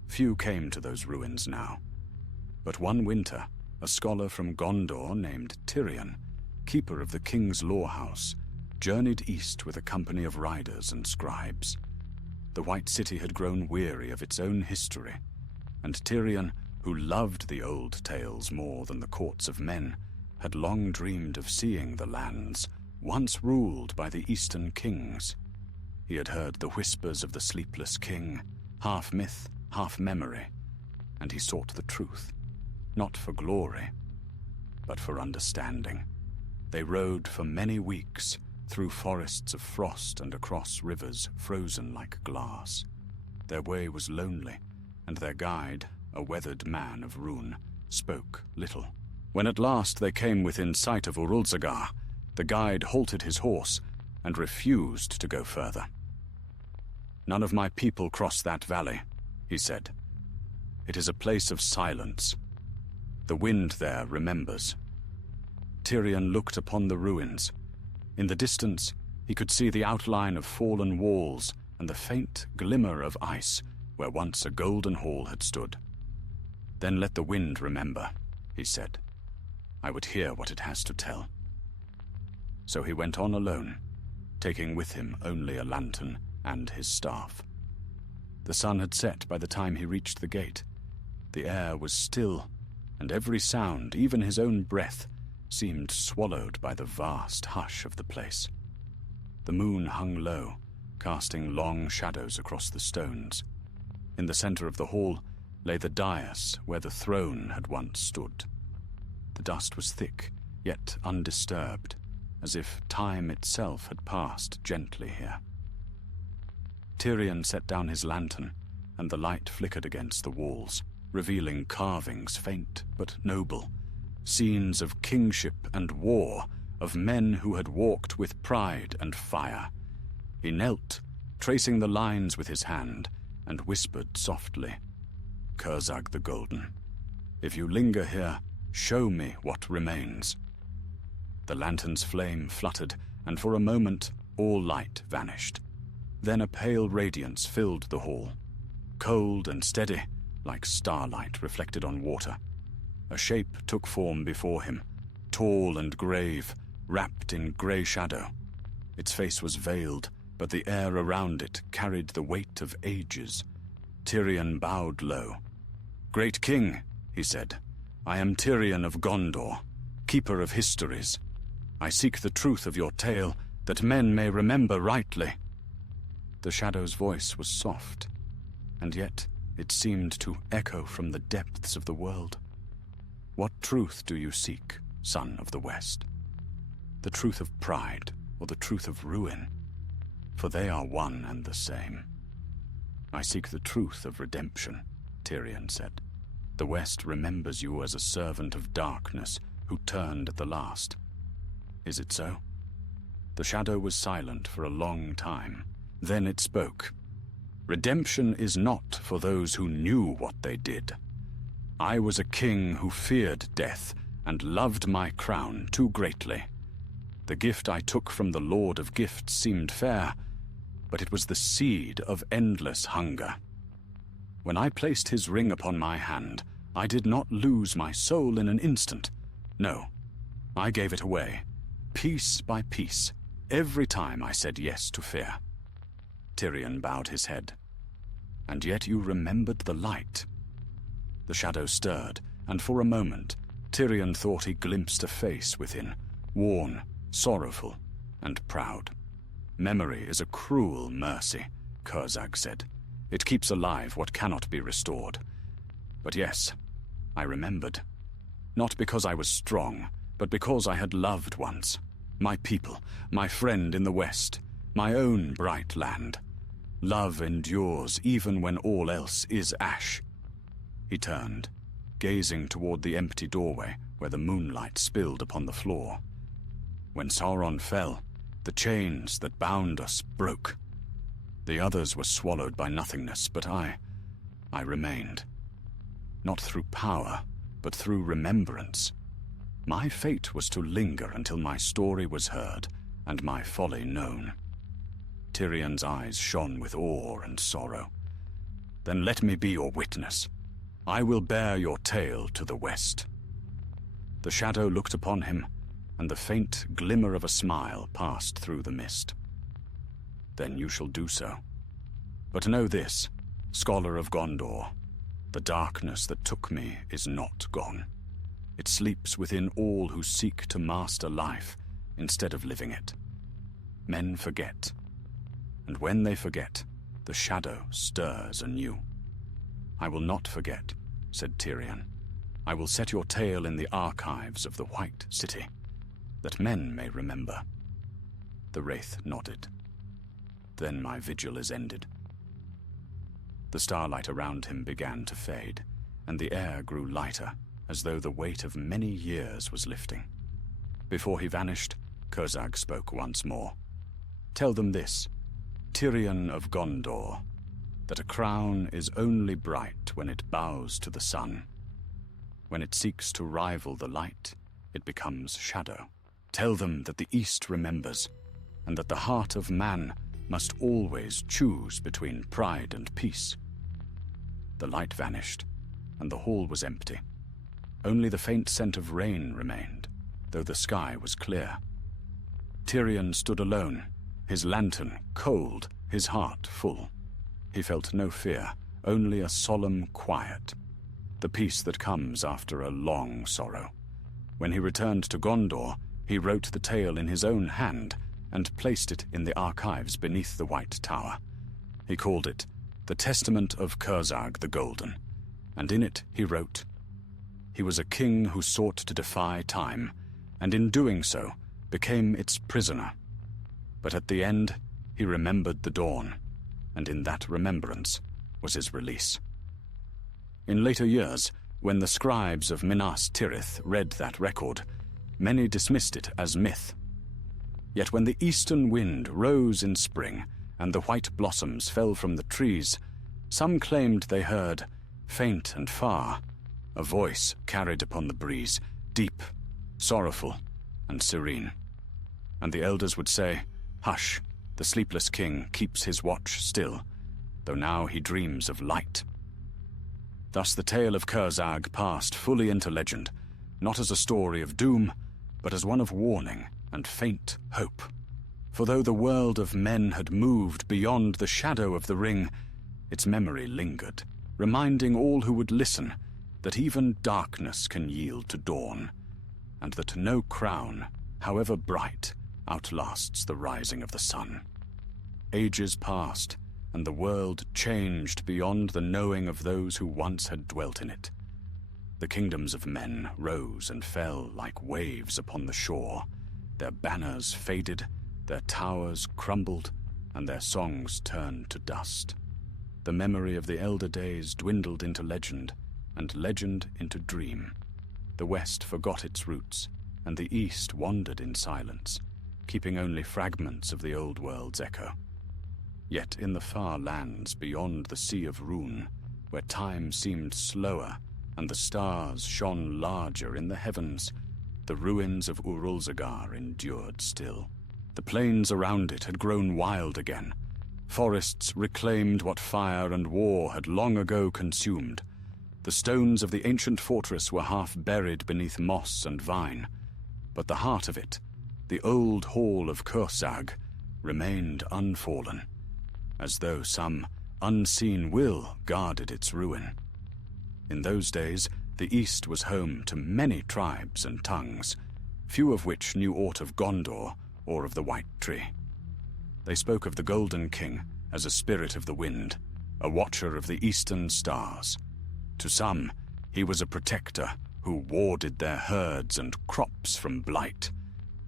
Few came to those ruins now, but one winter, a scholar from Gondor named Tirion, keeper of the king's law house, journeyed east with a company of riders and scribes. The White City had grown weary of its own history, and Tirion, who loved the old tales more than the courts of men, had long dreamed of seeing the lands once ruled by the Eastern kings. He had heard the whispers of the sleepless king, half myth, half memory, and he sought the truth, not for glory, but for understanding. They rode for many weeks, through forests of frost and across rivers frozen like glass. Their way was lonely, and their guide, a weathered man of Rune, spoke little. When at last they came within sight of Urulzagar, the guide halted his horse and refused to go further. "None of my people cross that valley," he said. "It is a place of silence. The wind there remembers." Tirion looked upon the ruins. In the distance, he could see the outline of fallen walls and the faint glimmer of ice where once a golden hall had stood. "Then let the wind remember," he said. "I would hear what it has to tell." So he went on alone, taking with him only a lantern and his staff. The sun had set by the time he reached the gate. The air was still, and every sound, even his own breath, seemed swallowed by the vast hush of the place. The moon hung low, casting long shadows across the stones. In the center of the hall lay the dais where the throne had once stood. The dust was thick, yet undisturbed, as if time itself had passed gently here. Tirion set down his lantern, and the light flickered against the walls, revealing carvings faint but noble, scenes of kingship and war, of men who had walked with pride and fire. He knelt, tracing the lines with his hand, and whispered softly, "Curzag the Golden, if you linger here, show me what remains." The lantern's flame fluttered, and for a moment all light vanished. Then a pale radiance filled the hall, cold and steady, like starlight reflected on water. A shape took form before him, tall and grave, wrapped in grey shadow. Its face was veiled, but the air around it carried the weight of ages. Tirion bowed low. "Great King," he said, "I am Tirion of Gondor, keeper of histories. I seek the truth of your tale, that men may remember rightly." The shadow's voice was soft, and yet it seemed to echo from the depths of the world. "What truth do you seek, son of the West? The truth of pride, or the truth of ruin? For they are one and the same." "I seek the truth of redemption," Tirion said. "The West remembers you as a servant of darkness who turned at the last. Is it so?" The shadow was silent for a long time. Then it spoke. "Redemption is not for those who knew what they did. I was a king who feared death and loved my crown too greatly. The gift I took from the Lord of Gifts seemed fair, but it was the seed of endless hunger. When I placed his ring upon my hand, I did not lose my soul in an instant. No, I gave it away, piece by piece, every time I said yes to fear." Tirion bowed his head. "And yet you remembered the light." The shadow stirred, and for a moment, Tirion thought he glimpsed a face within, worn, sorrowful, and proud. "Memory is a cruel mercy," Curzag said. "It keeps alive what cannot be restored. But yes, I remembered. Not because I was strong, but because I had loved once. My people, my friend in the West, my own bright land. Love endures even when all else is ash." He turned, gazing toward the empty doorway where the moonlight spilled upon the floor. "When Sauron fell, The chains that bound us broke. The others were swallowed by nothingness, but I remained. Not through power, but through remembrance. My fate was to linger until my story was heard and my folly known. Tyrion's eyes shone with awe and sorrow. Then let me be your witness. I will bear your tale to the west. The shadow looked upon him, and the faint glimmer of a smile passed through the mist. Then you shall do so. But know this, scholar of Gondor, the darkness that took me is not gone. It sleeps within all who seek to master life instead of living it. Men forget, and when they forget, the shadow stirs anew. I will not forget, said Tyrion. I will set your tale in the archives of the White City, that men may remember. The wraith nodded. Then my vigil is ended. The starlight around him began to fade, and the air grew lighter, as though the weight of many years was lifting. Before he vanished, Curzag spoke once more. Tell them this, Tyrion of Gondor, that a crown is only bright when it bows to the sun. When it seeks to rival the light, it becomes shadow. Tell them that the East remembers, and that the heart of man must always choose between pride and peace. The light vanished, and the hall was empty. Only the faint scent of rain remained, though the sky was clear. Tyrion stood alone, his lantern cold, his heart full. He felt no fear, only a solemn quiet, the peace that comes after a long sorrow. When he returned to Gondor, he wrote the tale in his own hand and placed it in the archives beneath the White Tower. He called it The Testament of Curzag the Golden, and in it he wrote, he was a king who sought to defy time, and in doing so became its prisoner. But at the end, he remembered the dawn, and in that remembrance was his release. In later years, when the scribes of Minas Tirith read that record, many dismissed it as myth. Yet when the eastern wind rose in spring and the white blossoms fell from the trees, some claimed they heard, faint and far, a voice carried upon the breeze, deep, sorrowful, and serene. And the elders would say, hush, the sleepless king keeps his watch still, though now he dreams of light. Thus the tale of Curzag passed fully into legend, not as a story of doom, but as one of warning and faint hope. For though the world of men had moved beyond the shadow of the ring, its memory lingered, reminding all who would listen that even darkness can yield to dawn, and that no crown, however bright, outlasts the rising of the sun. Ages passed, and the world changed beyond the knowing of those who once had dwelt in it. The kingdoms of men rose and fell like waves upon the shore. Their banners faded, their towers crumbled, and their songs turned to dust. The memory of the elder days dwindled into legend, and legend into dream. The West forgot its roots, and the East wandered in silence, keeping only fragments of the old world's echo. Yet in the far lands beyond the Sea of Rune, where time seemed slower and the stars shone larger in the heavens, the ruins of Urulzagar endured still. The plains around it had grown wild again. Forests reclaimed what fire and war had long ago consumed. The stones of the ancient fortress were half buried beneath moss and vine, but the heart of it, the old hall of Curzag, remained unfallen, as though some unseen will guarded its ruin. In those days, the East was home to many tribes and tongues, few of which knew aught of Gondor or of the White Tree. They spoke of the Golden King as a spirit of the wind, a watcher of the eastern stars. To some, he was a protector who warded their herds and crops from blight.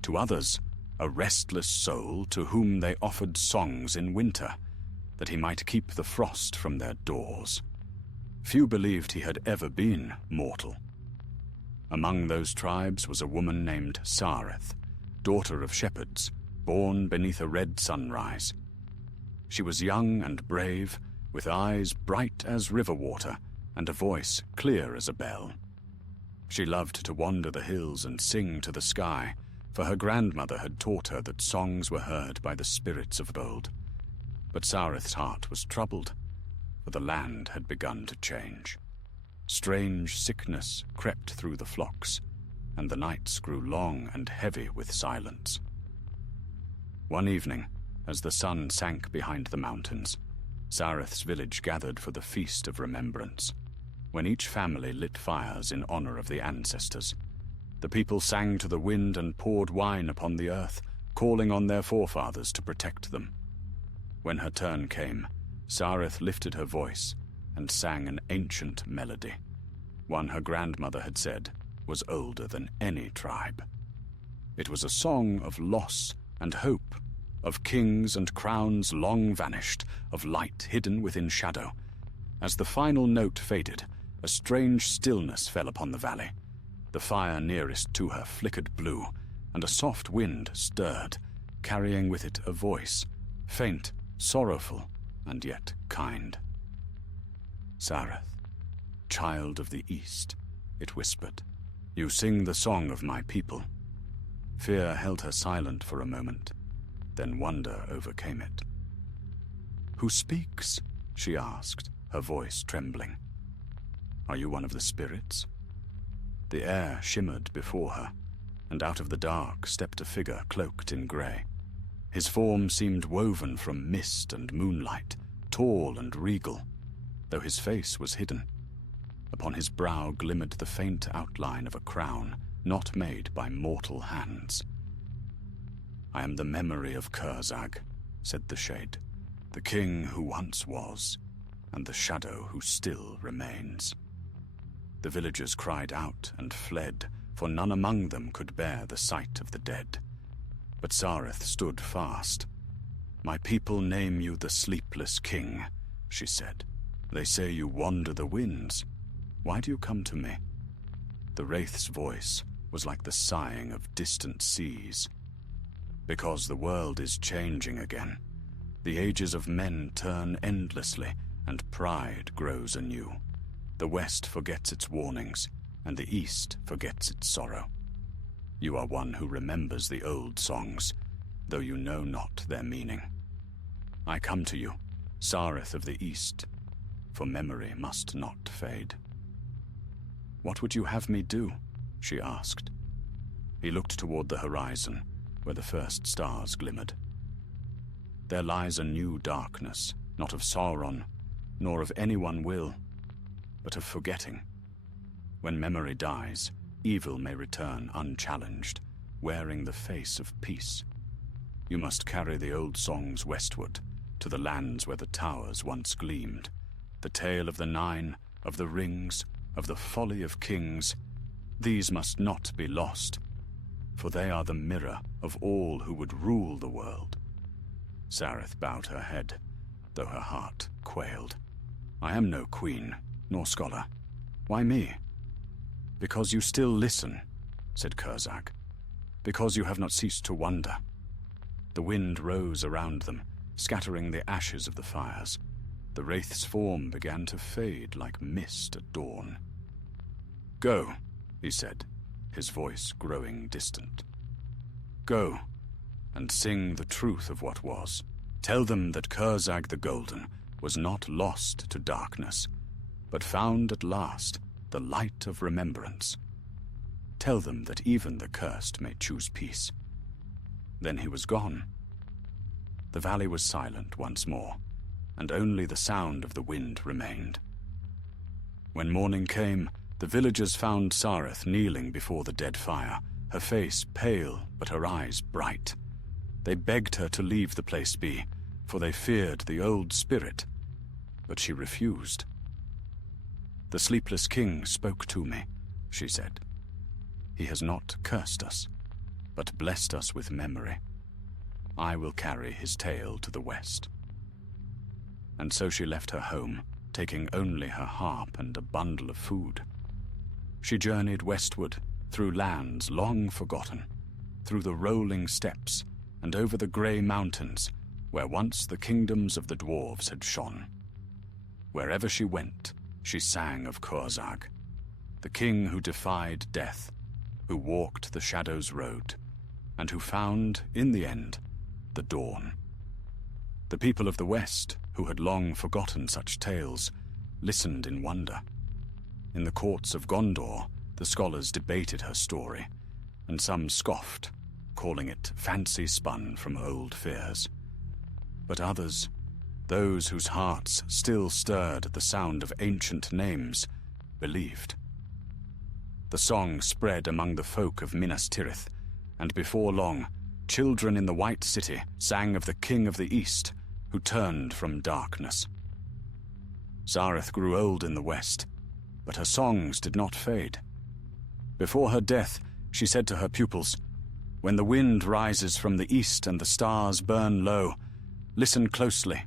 To others, a restless soul to whom they offered songs in winter, that he might keep the frost from their doors. Few believed he had ever been mortal. Among those tribes was a woman named Sareth, daughter of shepherds, born beneath a red sunrise. She was young and brave, with eyes bright as river water and a voice clear as a bell. She loved to wander the hills and sing to the sky, for her grandmother had taught her that songs were heard by the spirits of old. But Sareth's heart was troubled, for the land had begun to change. Strange sickness crept through the flocks, and the nights grew long and heavy with silence. One evening, as the sun sank behind the mountains, Sareth's village gathered for the Feast of Remembrance, when each family lit fires in honor of the ancestors. The people sang to the wind and poured wine upon the earth, calling on their forefathers to protect them. When her turn came, Sareth lifted her voice and sang an ancient melody, one her grandmother had said was older than any tribe. It was a song of loss and hope, of kings and crowns long vanished, of light hidden within shadow. As the final note faded, a strange stillness fell upon the valley. The fire nearest to her flickered blue, and a soft wind stirred, carrying with it a voice, faint, sorrowful, and yet kind. "Sareth, child of the East," it whispered, "you sing the song of my people." Fear held her silent for a moment, then wonder overcame it. "Who speaks?" she asked, her voice trembling. "Are you one of the spirits?" The air shimmered before her, and out of the dark stepped a figure cloaked in grey. His form seemed woven from mist and moonlight, tall and regal, though his face was hidden. Upon his brow glimmered the faint outline of a crown, not made by mortal hands. "I am the memory of Curzag," said the shade, "the king who once was, and the shadow who still remains." The villagers cried out and fled, for none among them could bear the sight of the dead. But Sareth stood fast. "My people name you the Sleepless King," she said. "They say you wander the winds. Why do you come to me?" The wraith's voice was like the sighing of distant seas. "Because the world is changing again. The ages of men turn endlessly, and pride grows anew. The West forgets its warnings, and the East forgets its sorrow. You are one who remembers the old songs, though you know not their meaning. I come to you, Sareth of the East, for memory must not fade." "What would you have me do?" she asked. He looked toward the horizon, where the first stars glimmered. "There lies a new darkness, not of Sauron, nor of anyone will, but of forgetting. When memory dies, evil may return unchallenged, wearing the face of peace. You must carry the old songs westward, to the lands where the towers once gleamed. The tale of the Nine, of the rings, of the folly of kings, these must not be lost, for they are the mirror of all who would rule the world." Sareth bowed her head, though her heart quailed. "I am no queen, nor scholar. Why me?" "Because you still listen," said Curzag. "Because you have not ceased to wonder." The wind rose around them, scattering the ashes of the fires. The wraith's form began to fade like mist at dawn. "Go," he said, his voice growing distant. "Go, and sing the truth of what was. Tell them that Curzag the Golden was not lost to darkness, but found at last the light of remembrance. Tell them that even the cursed may choose peace." Then he was gone. The valley was silent once more, and only the sound of the wind remained. When morning came, the villagers found Sareth kneeling before the dead fire, her face pale but her eyes bright. They begged her to leave the place be, for they feared the old spirit, but she refused. "The Sleepless King spoke to me," she said. "He has not cursed us, but blessed us with memory. I will carry his tale to the west." And so she left her home, taking only her harp and a bundle of food. She journeyed westward, through lands long forgotten, through the rolling steppes, and over the grey mountains, where once the kingdoms of the dwarves had shone. Wherever she went, she sang of Curzag, the king who defied death, who walked the Shadow's road, and who found, in the end, the dawn. The people of the West, who had long forgotten such tales, listened in wonder. In the courts of Gondor, the scholars debated her story, and some scoffed, calling it fancy spun from old fears. But others, those whose hearts still stirred at the sound of ancient names, believed. The song spread among the folk of Minas Tirith, and before long, children in the White City sang of the King of the East, who turned from darkness. Zareth grew old in the West, but her songs did not fade. Before her death, she said to her pupils, "When the wind rises from the east and the stars burn low, listen closely,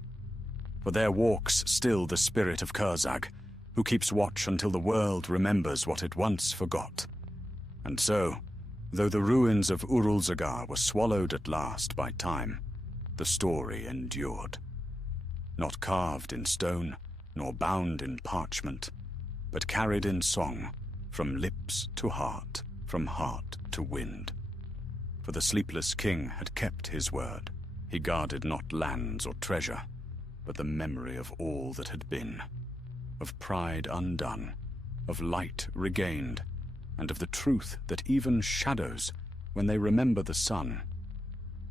for there walks still the spirit of Curzag, who keeps watch until the world remembers what it once forgot." And so, though the ruins of Urul-Zagar were swallowed at last by time, the story endured. Not carved in stone, nor bound in parchment, but carried in song, from lips to heart, from heart to wind. For the sleepless king had kept his word. He guarded not lands or treasure, but the memory of all that had been, of pride undone, of light regained, and of the truth that even shadows, when they remember the sun,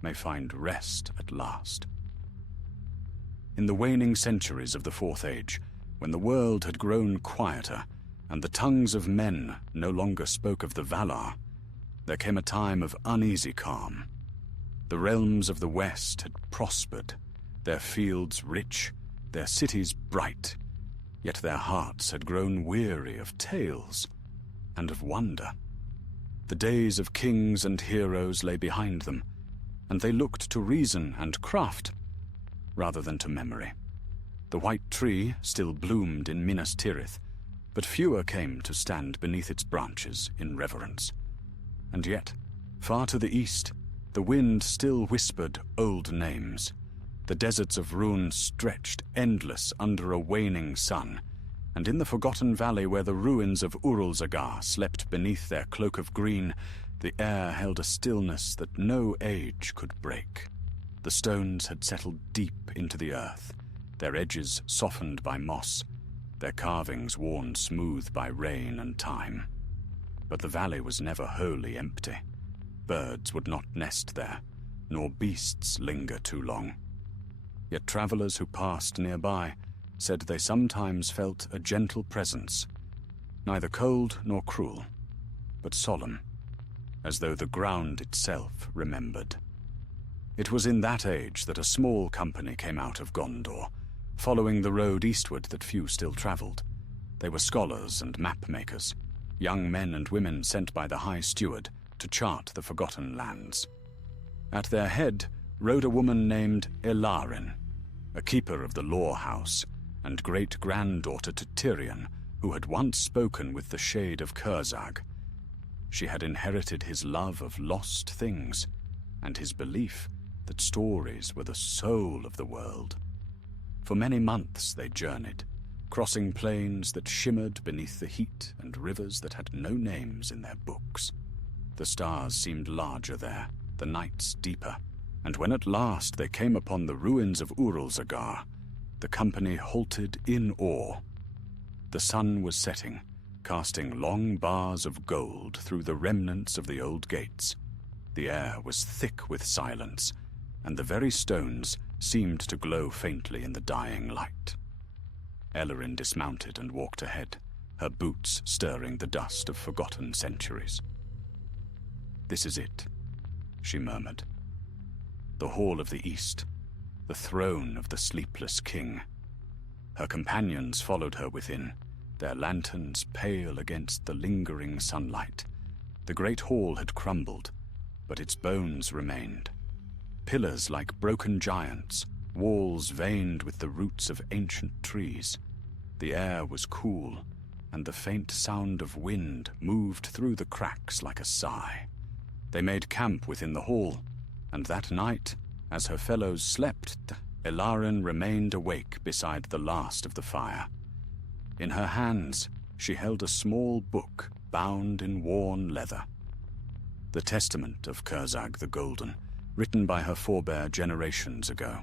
may find rest at last. In the waning centuries of the Fourth Age, when the world had grown quieter, and the tongues of men no longer spoke of the Valar, there came a time of uneasy calm. The realms of the West had prospered, their fields rich, their cities bright, yet their hearts had grown weary of tales and of wonder. The days of kings and heroes lay behind them, and they looked to reason and craft rather than to memory. The white tree still bloomed in Minas Tirith, but fewer came to stand beneath its branches in reverence. And yet, far to the east, the wind still whispered old names. The deserts of Rhûn stretched endless under a waning sun, and in the forgotten valley where the ruins of Urul-Zagar slept beneath their cloak of green, the air held a stillness that no age could break. The stones had settled deep into the earth, their edges softened by moss, their carvings worn smooth by rain and time. But the valley was never wholly empty. Birds would not nest there, nor beasts linger too long. Yet travelers who passed nearby said they sometimes felt a gentle presence, neither cold nor cruel, but solemn, as though the ground itself remembered. It was in that age that a small company came out of Gondor, following the road eastward that few still travelled. They were scholars and map-makers, young men and women sent by the High Steward to chart the forgotten lands. At their head rode a woman named Elarin, a keeper of the Law House, and great-granddaughter to Tyrion, who had once spoken with the shade of Curzag. She had inherited his love of lost things, and his belief that stories were the soul of the world. For many months they journeyed, crossing plains that shimmered beneath the heat and rivers that had no names in their books. The stars seemed larger there, the nights deeper, and when at last they came upon the ruins of Urul-Zagar, the company halted in awe. The sun was setting, casting long bars of gold through the remnants of the old gates. The air was thick with silence, and the very stones seemed to glow faintly in the dying light. Elarin dismounted and walked ahead, her boots stirring the dust of forgotten centuries. "This is it," she murmured. "The Hall of the East, the throne of the sleepless king." Her companions followed her within, their lanterns pale against the lingering sunlight. The great hall had crumbled, but its bones remained. Pillars like broken giants, walls veined with the roots of ancient trees. The air was cool, and the faint sound of wind moved through the cracks like a sigh. They made camp within the hall, and that night, as her fellows slept, Ilarin remained awake beside the last of the fire. In her hands, she held a small book bound in worn leather. The testament of Curzag the Golden, written by her forebear generations ago.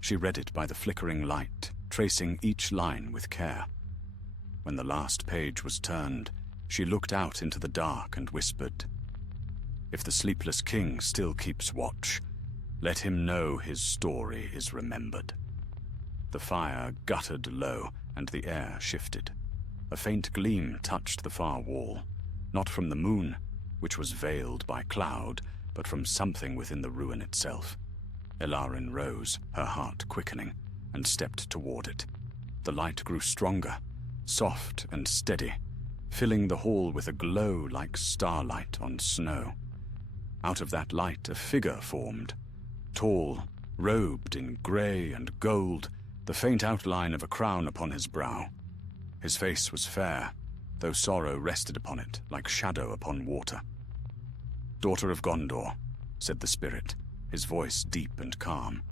She read it by the flickering light, tracing each line with care. When the last page was turned, she looked out into the dark and whispered, "If the sleepless king still keeps watch, let him know his story is remembered." The fire guttered low, and the air shifted. A faint gleam touched the far wall, not from the moon, which was veiled by cloud, but from something within the ruin itself. Ilarin rose, her heart quickening, and stepped toward it. The light grew stronger, soft and steady, filling the hall with a glow like starlight on snow. Out of that light a figure formed, tall, robed in grey and gold, the faint outline of a crown upon his brow. His face was fair, though sorrow rested upon it like shadow upon water. "Daughter of Gondor," said the spirit, his voice deep and calm,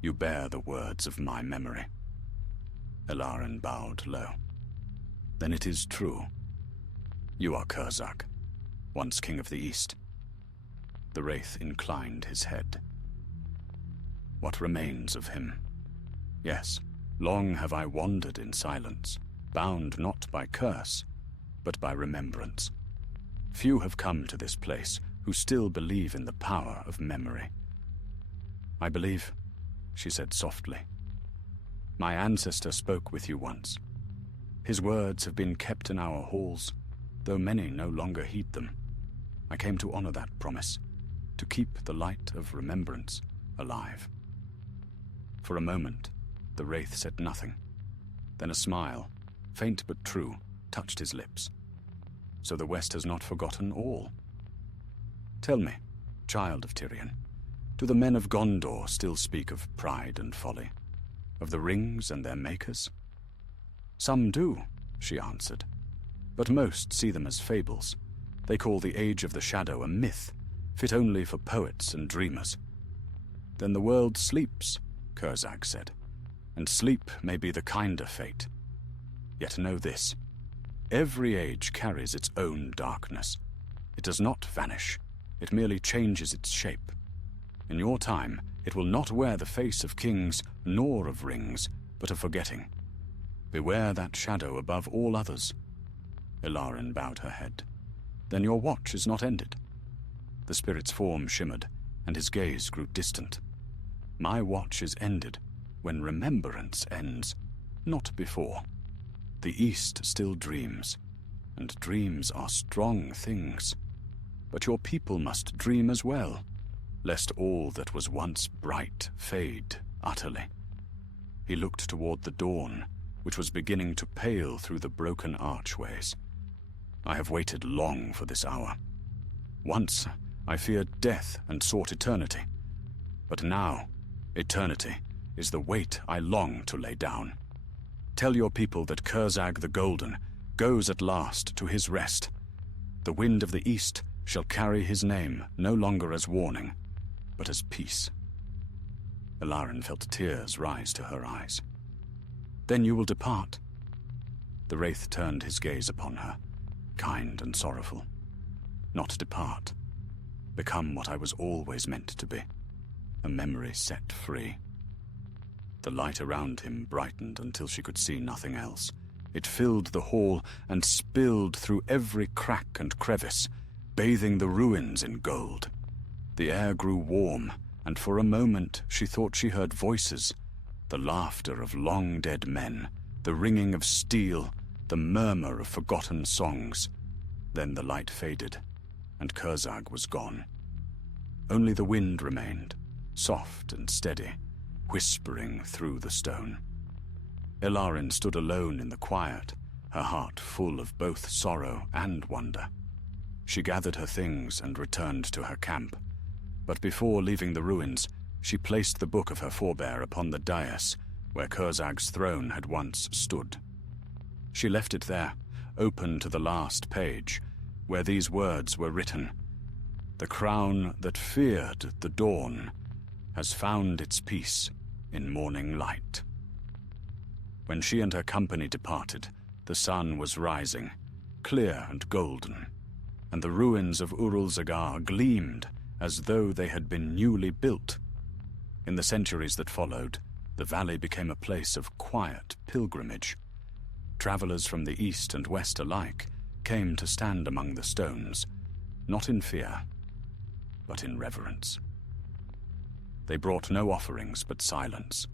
"you bear the words of my memory." Ilarin bowed low. "Then it is true. You are Curzag, once king of the East." The wraith inclined his head. "What remains of him? Yes, long have I wandered in silence, bound not by curse, but by remembrance. Few have come to this place who still believe in the power of memory." "I believe," she said softly. "My ancestor spoke with you once. His words have been kept in our halls, though many no longer heed them. I came to honor that promise, to keep the light of remembrance alive." For a moment, the wraith said nothing. Then a smile, faint but true, touched his lips. "So the West has not forgotten all? Tell me, child of Tirion, do the men of Gondor still speak of pride and folly, of the rings and their makers?" "Some do," she answered, "but most see them as fables. They call the Age of the Shadow a myth, fit only for poets and dreamers." "Then the world sleeps," Curzag said, "and sleep may be the kinder fate. Yet know this, every age carries its own darkness. It does not vanish, it merely changes its shape. In your time, it will not wear the face of kings nor of rings, but of forgetting. Beware that shadow above all others." Ilarin bowed her head. "Then your watch is not ended." The spirit's form shimmered, and his gaze grew distant. "My watch is ended when remembrance ends, not before. The East still dreams, and dreams are strong things. But your people must dream as well, lest all that was once bright fade utterly." He looked toward the dawn, which was beginning to pale through the broken archways. "I have waited long for this hour. Once I feared death and sought eternity, but now eternity is the weight I long to lay down. Tell your people that Curzag the Golden goes at last to his rest. The wind of the East shall carry his name no longer as warning, but as peace." Ilarin felt tears rise to her eyes. "Then you will depart?" The wraith turned his gaze upon her, kind and sorrowful. "Not depart. Become what I was always meant to be, a memory set free." The light around him brightened until she could see nothing else. It filled the hall and spilled through every crack and crevice, bathing the ruins in gold. The air grew warm, and for a moment she thought she heard voices, the laughter of long-dead men, the ringing of steel, the murmur of forgotten songs. Then the light faded, and Curzag was gone. Only the wind remained, soft and steady, whispering through the stone. Ilarin stood alone in the quiet, her heart full of both sorrow and wonder. She gathered her things and returned to her camp, but before leaving the ruins, she placed the book of her forebear upon the dais where Curzag's throne had once stood. She left it there, open to the last page, where these words were written: The crown that feared the dawn has found its peace in morning light. When she and her company departed, the sun was rising, clear and golden, and the ruins of Urul-Zagar gleamed as though they had been newly built. In the centuries that followed, the valley became a place of quiet pilgrimage. Travelers from the east and west alike came to stand among the stones, not in fear, but in reverence. They brought no offerings but silence,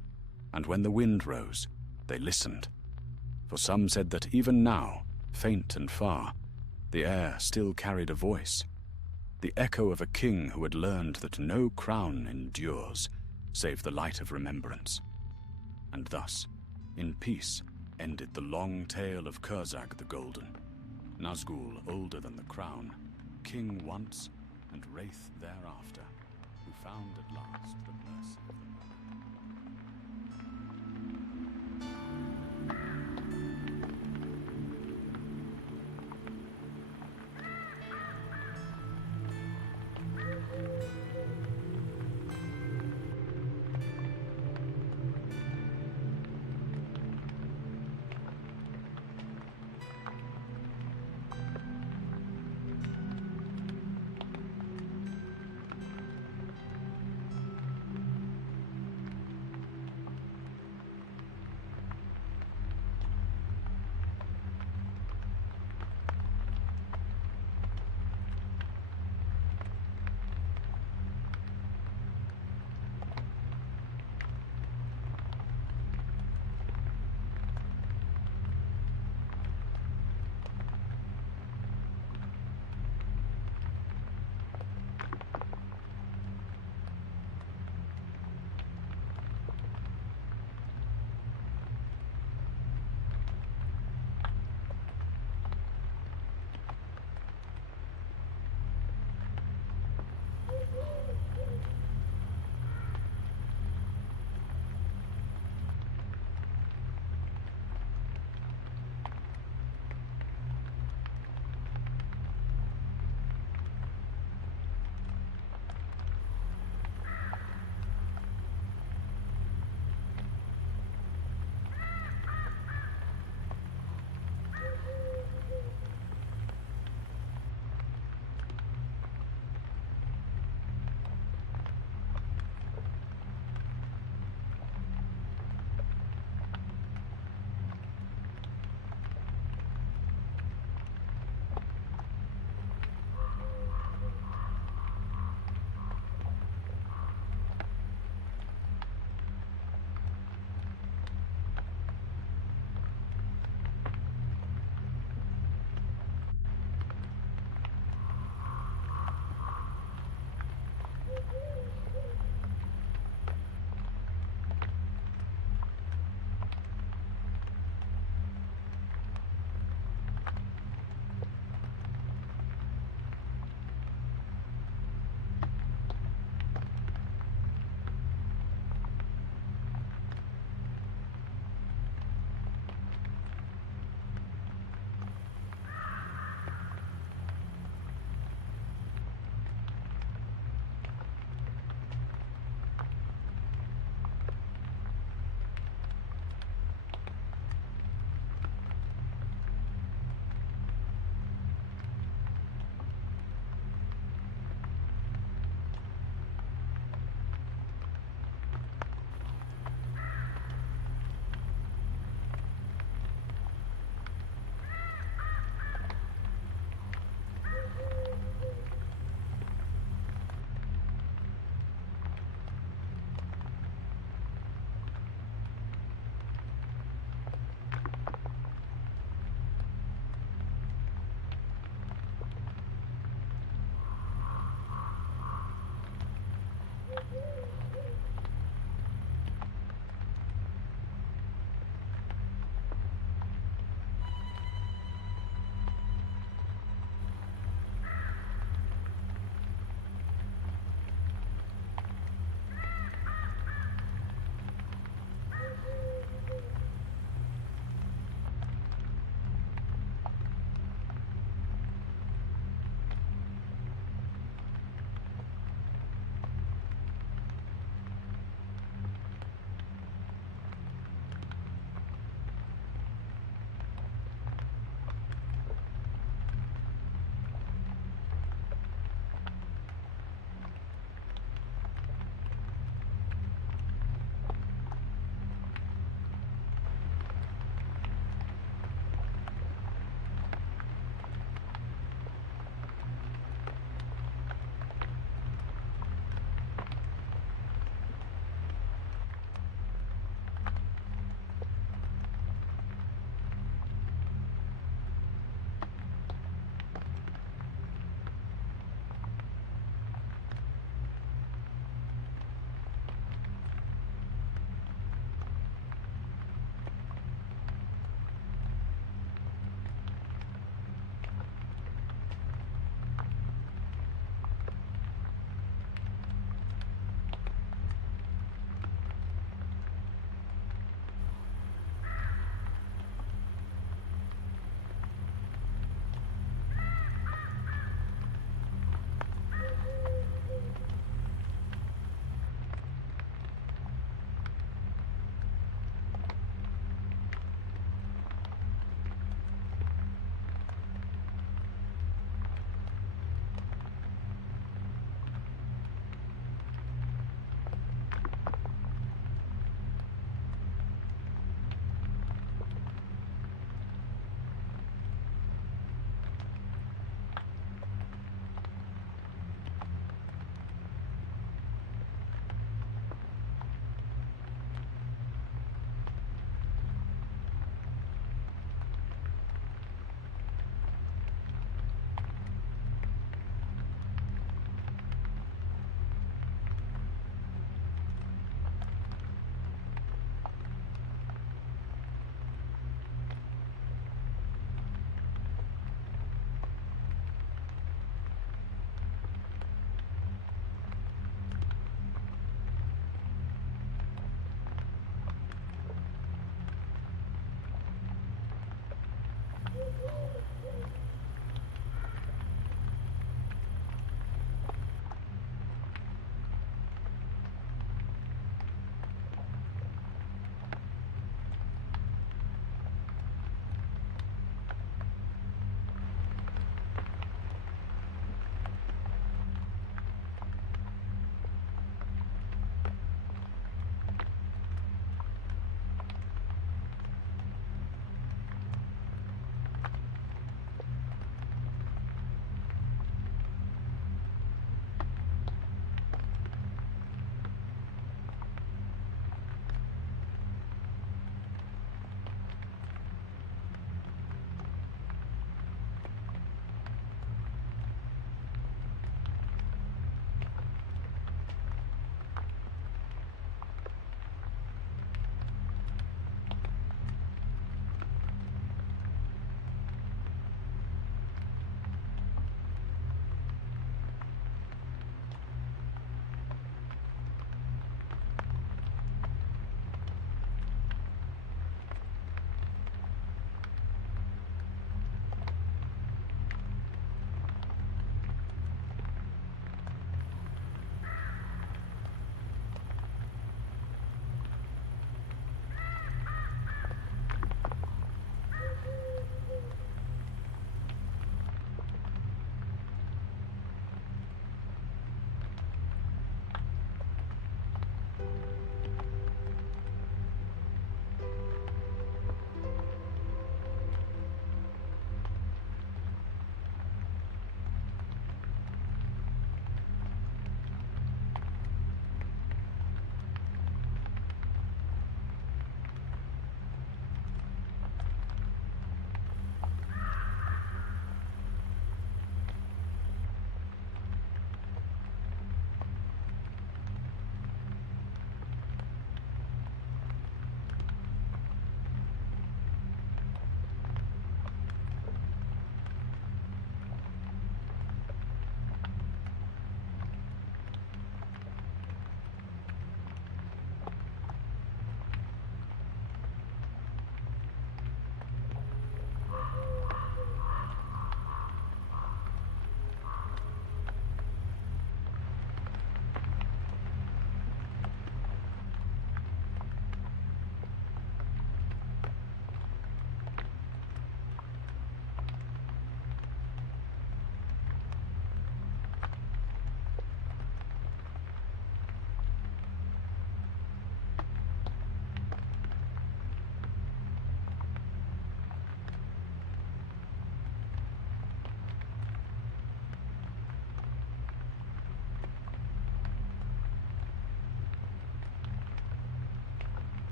and when the wind rose, they listened, for some said that even now, faint and far, the air still carried a voice, the echo of a king who had learned that no crown endures save the light of remembrance. And thus, in peace, ended the long tale of Kurzag the Golden, Nazgûl older than the crown, king once and wraith thereafter, who found at last the mercy of the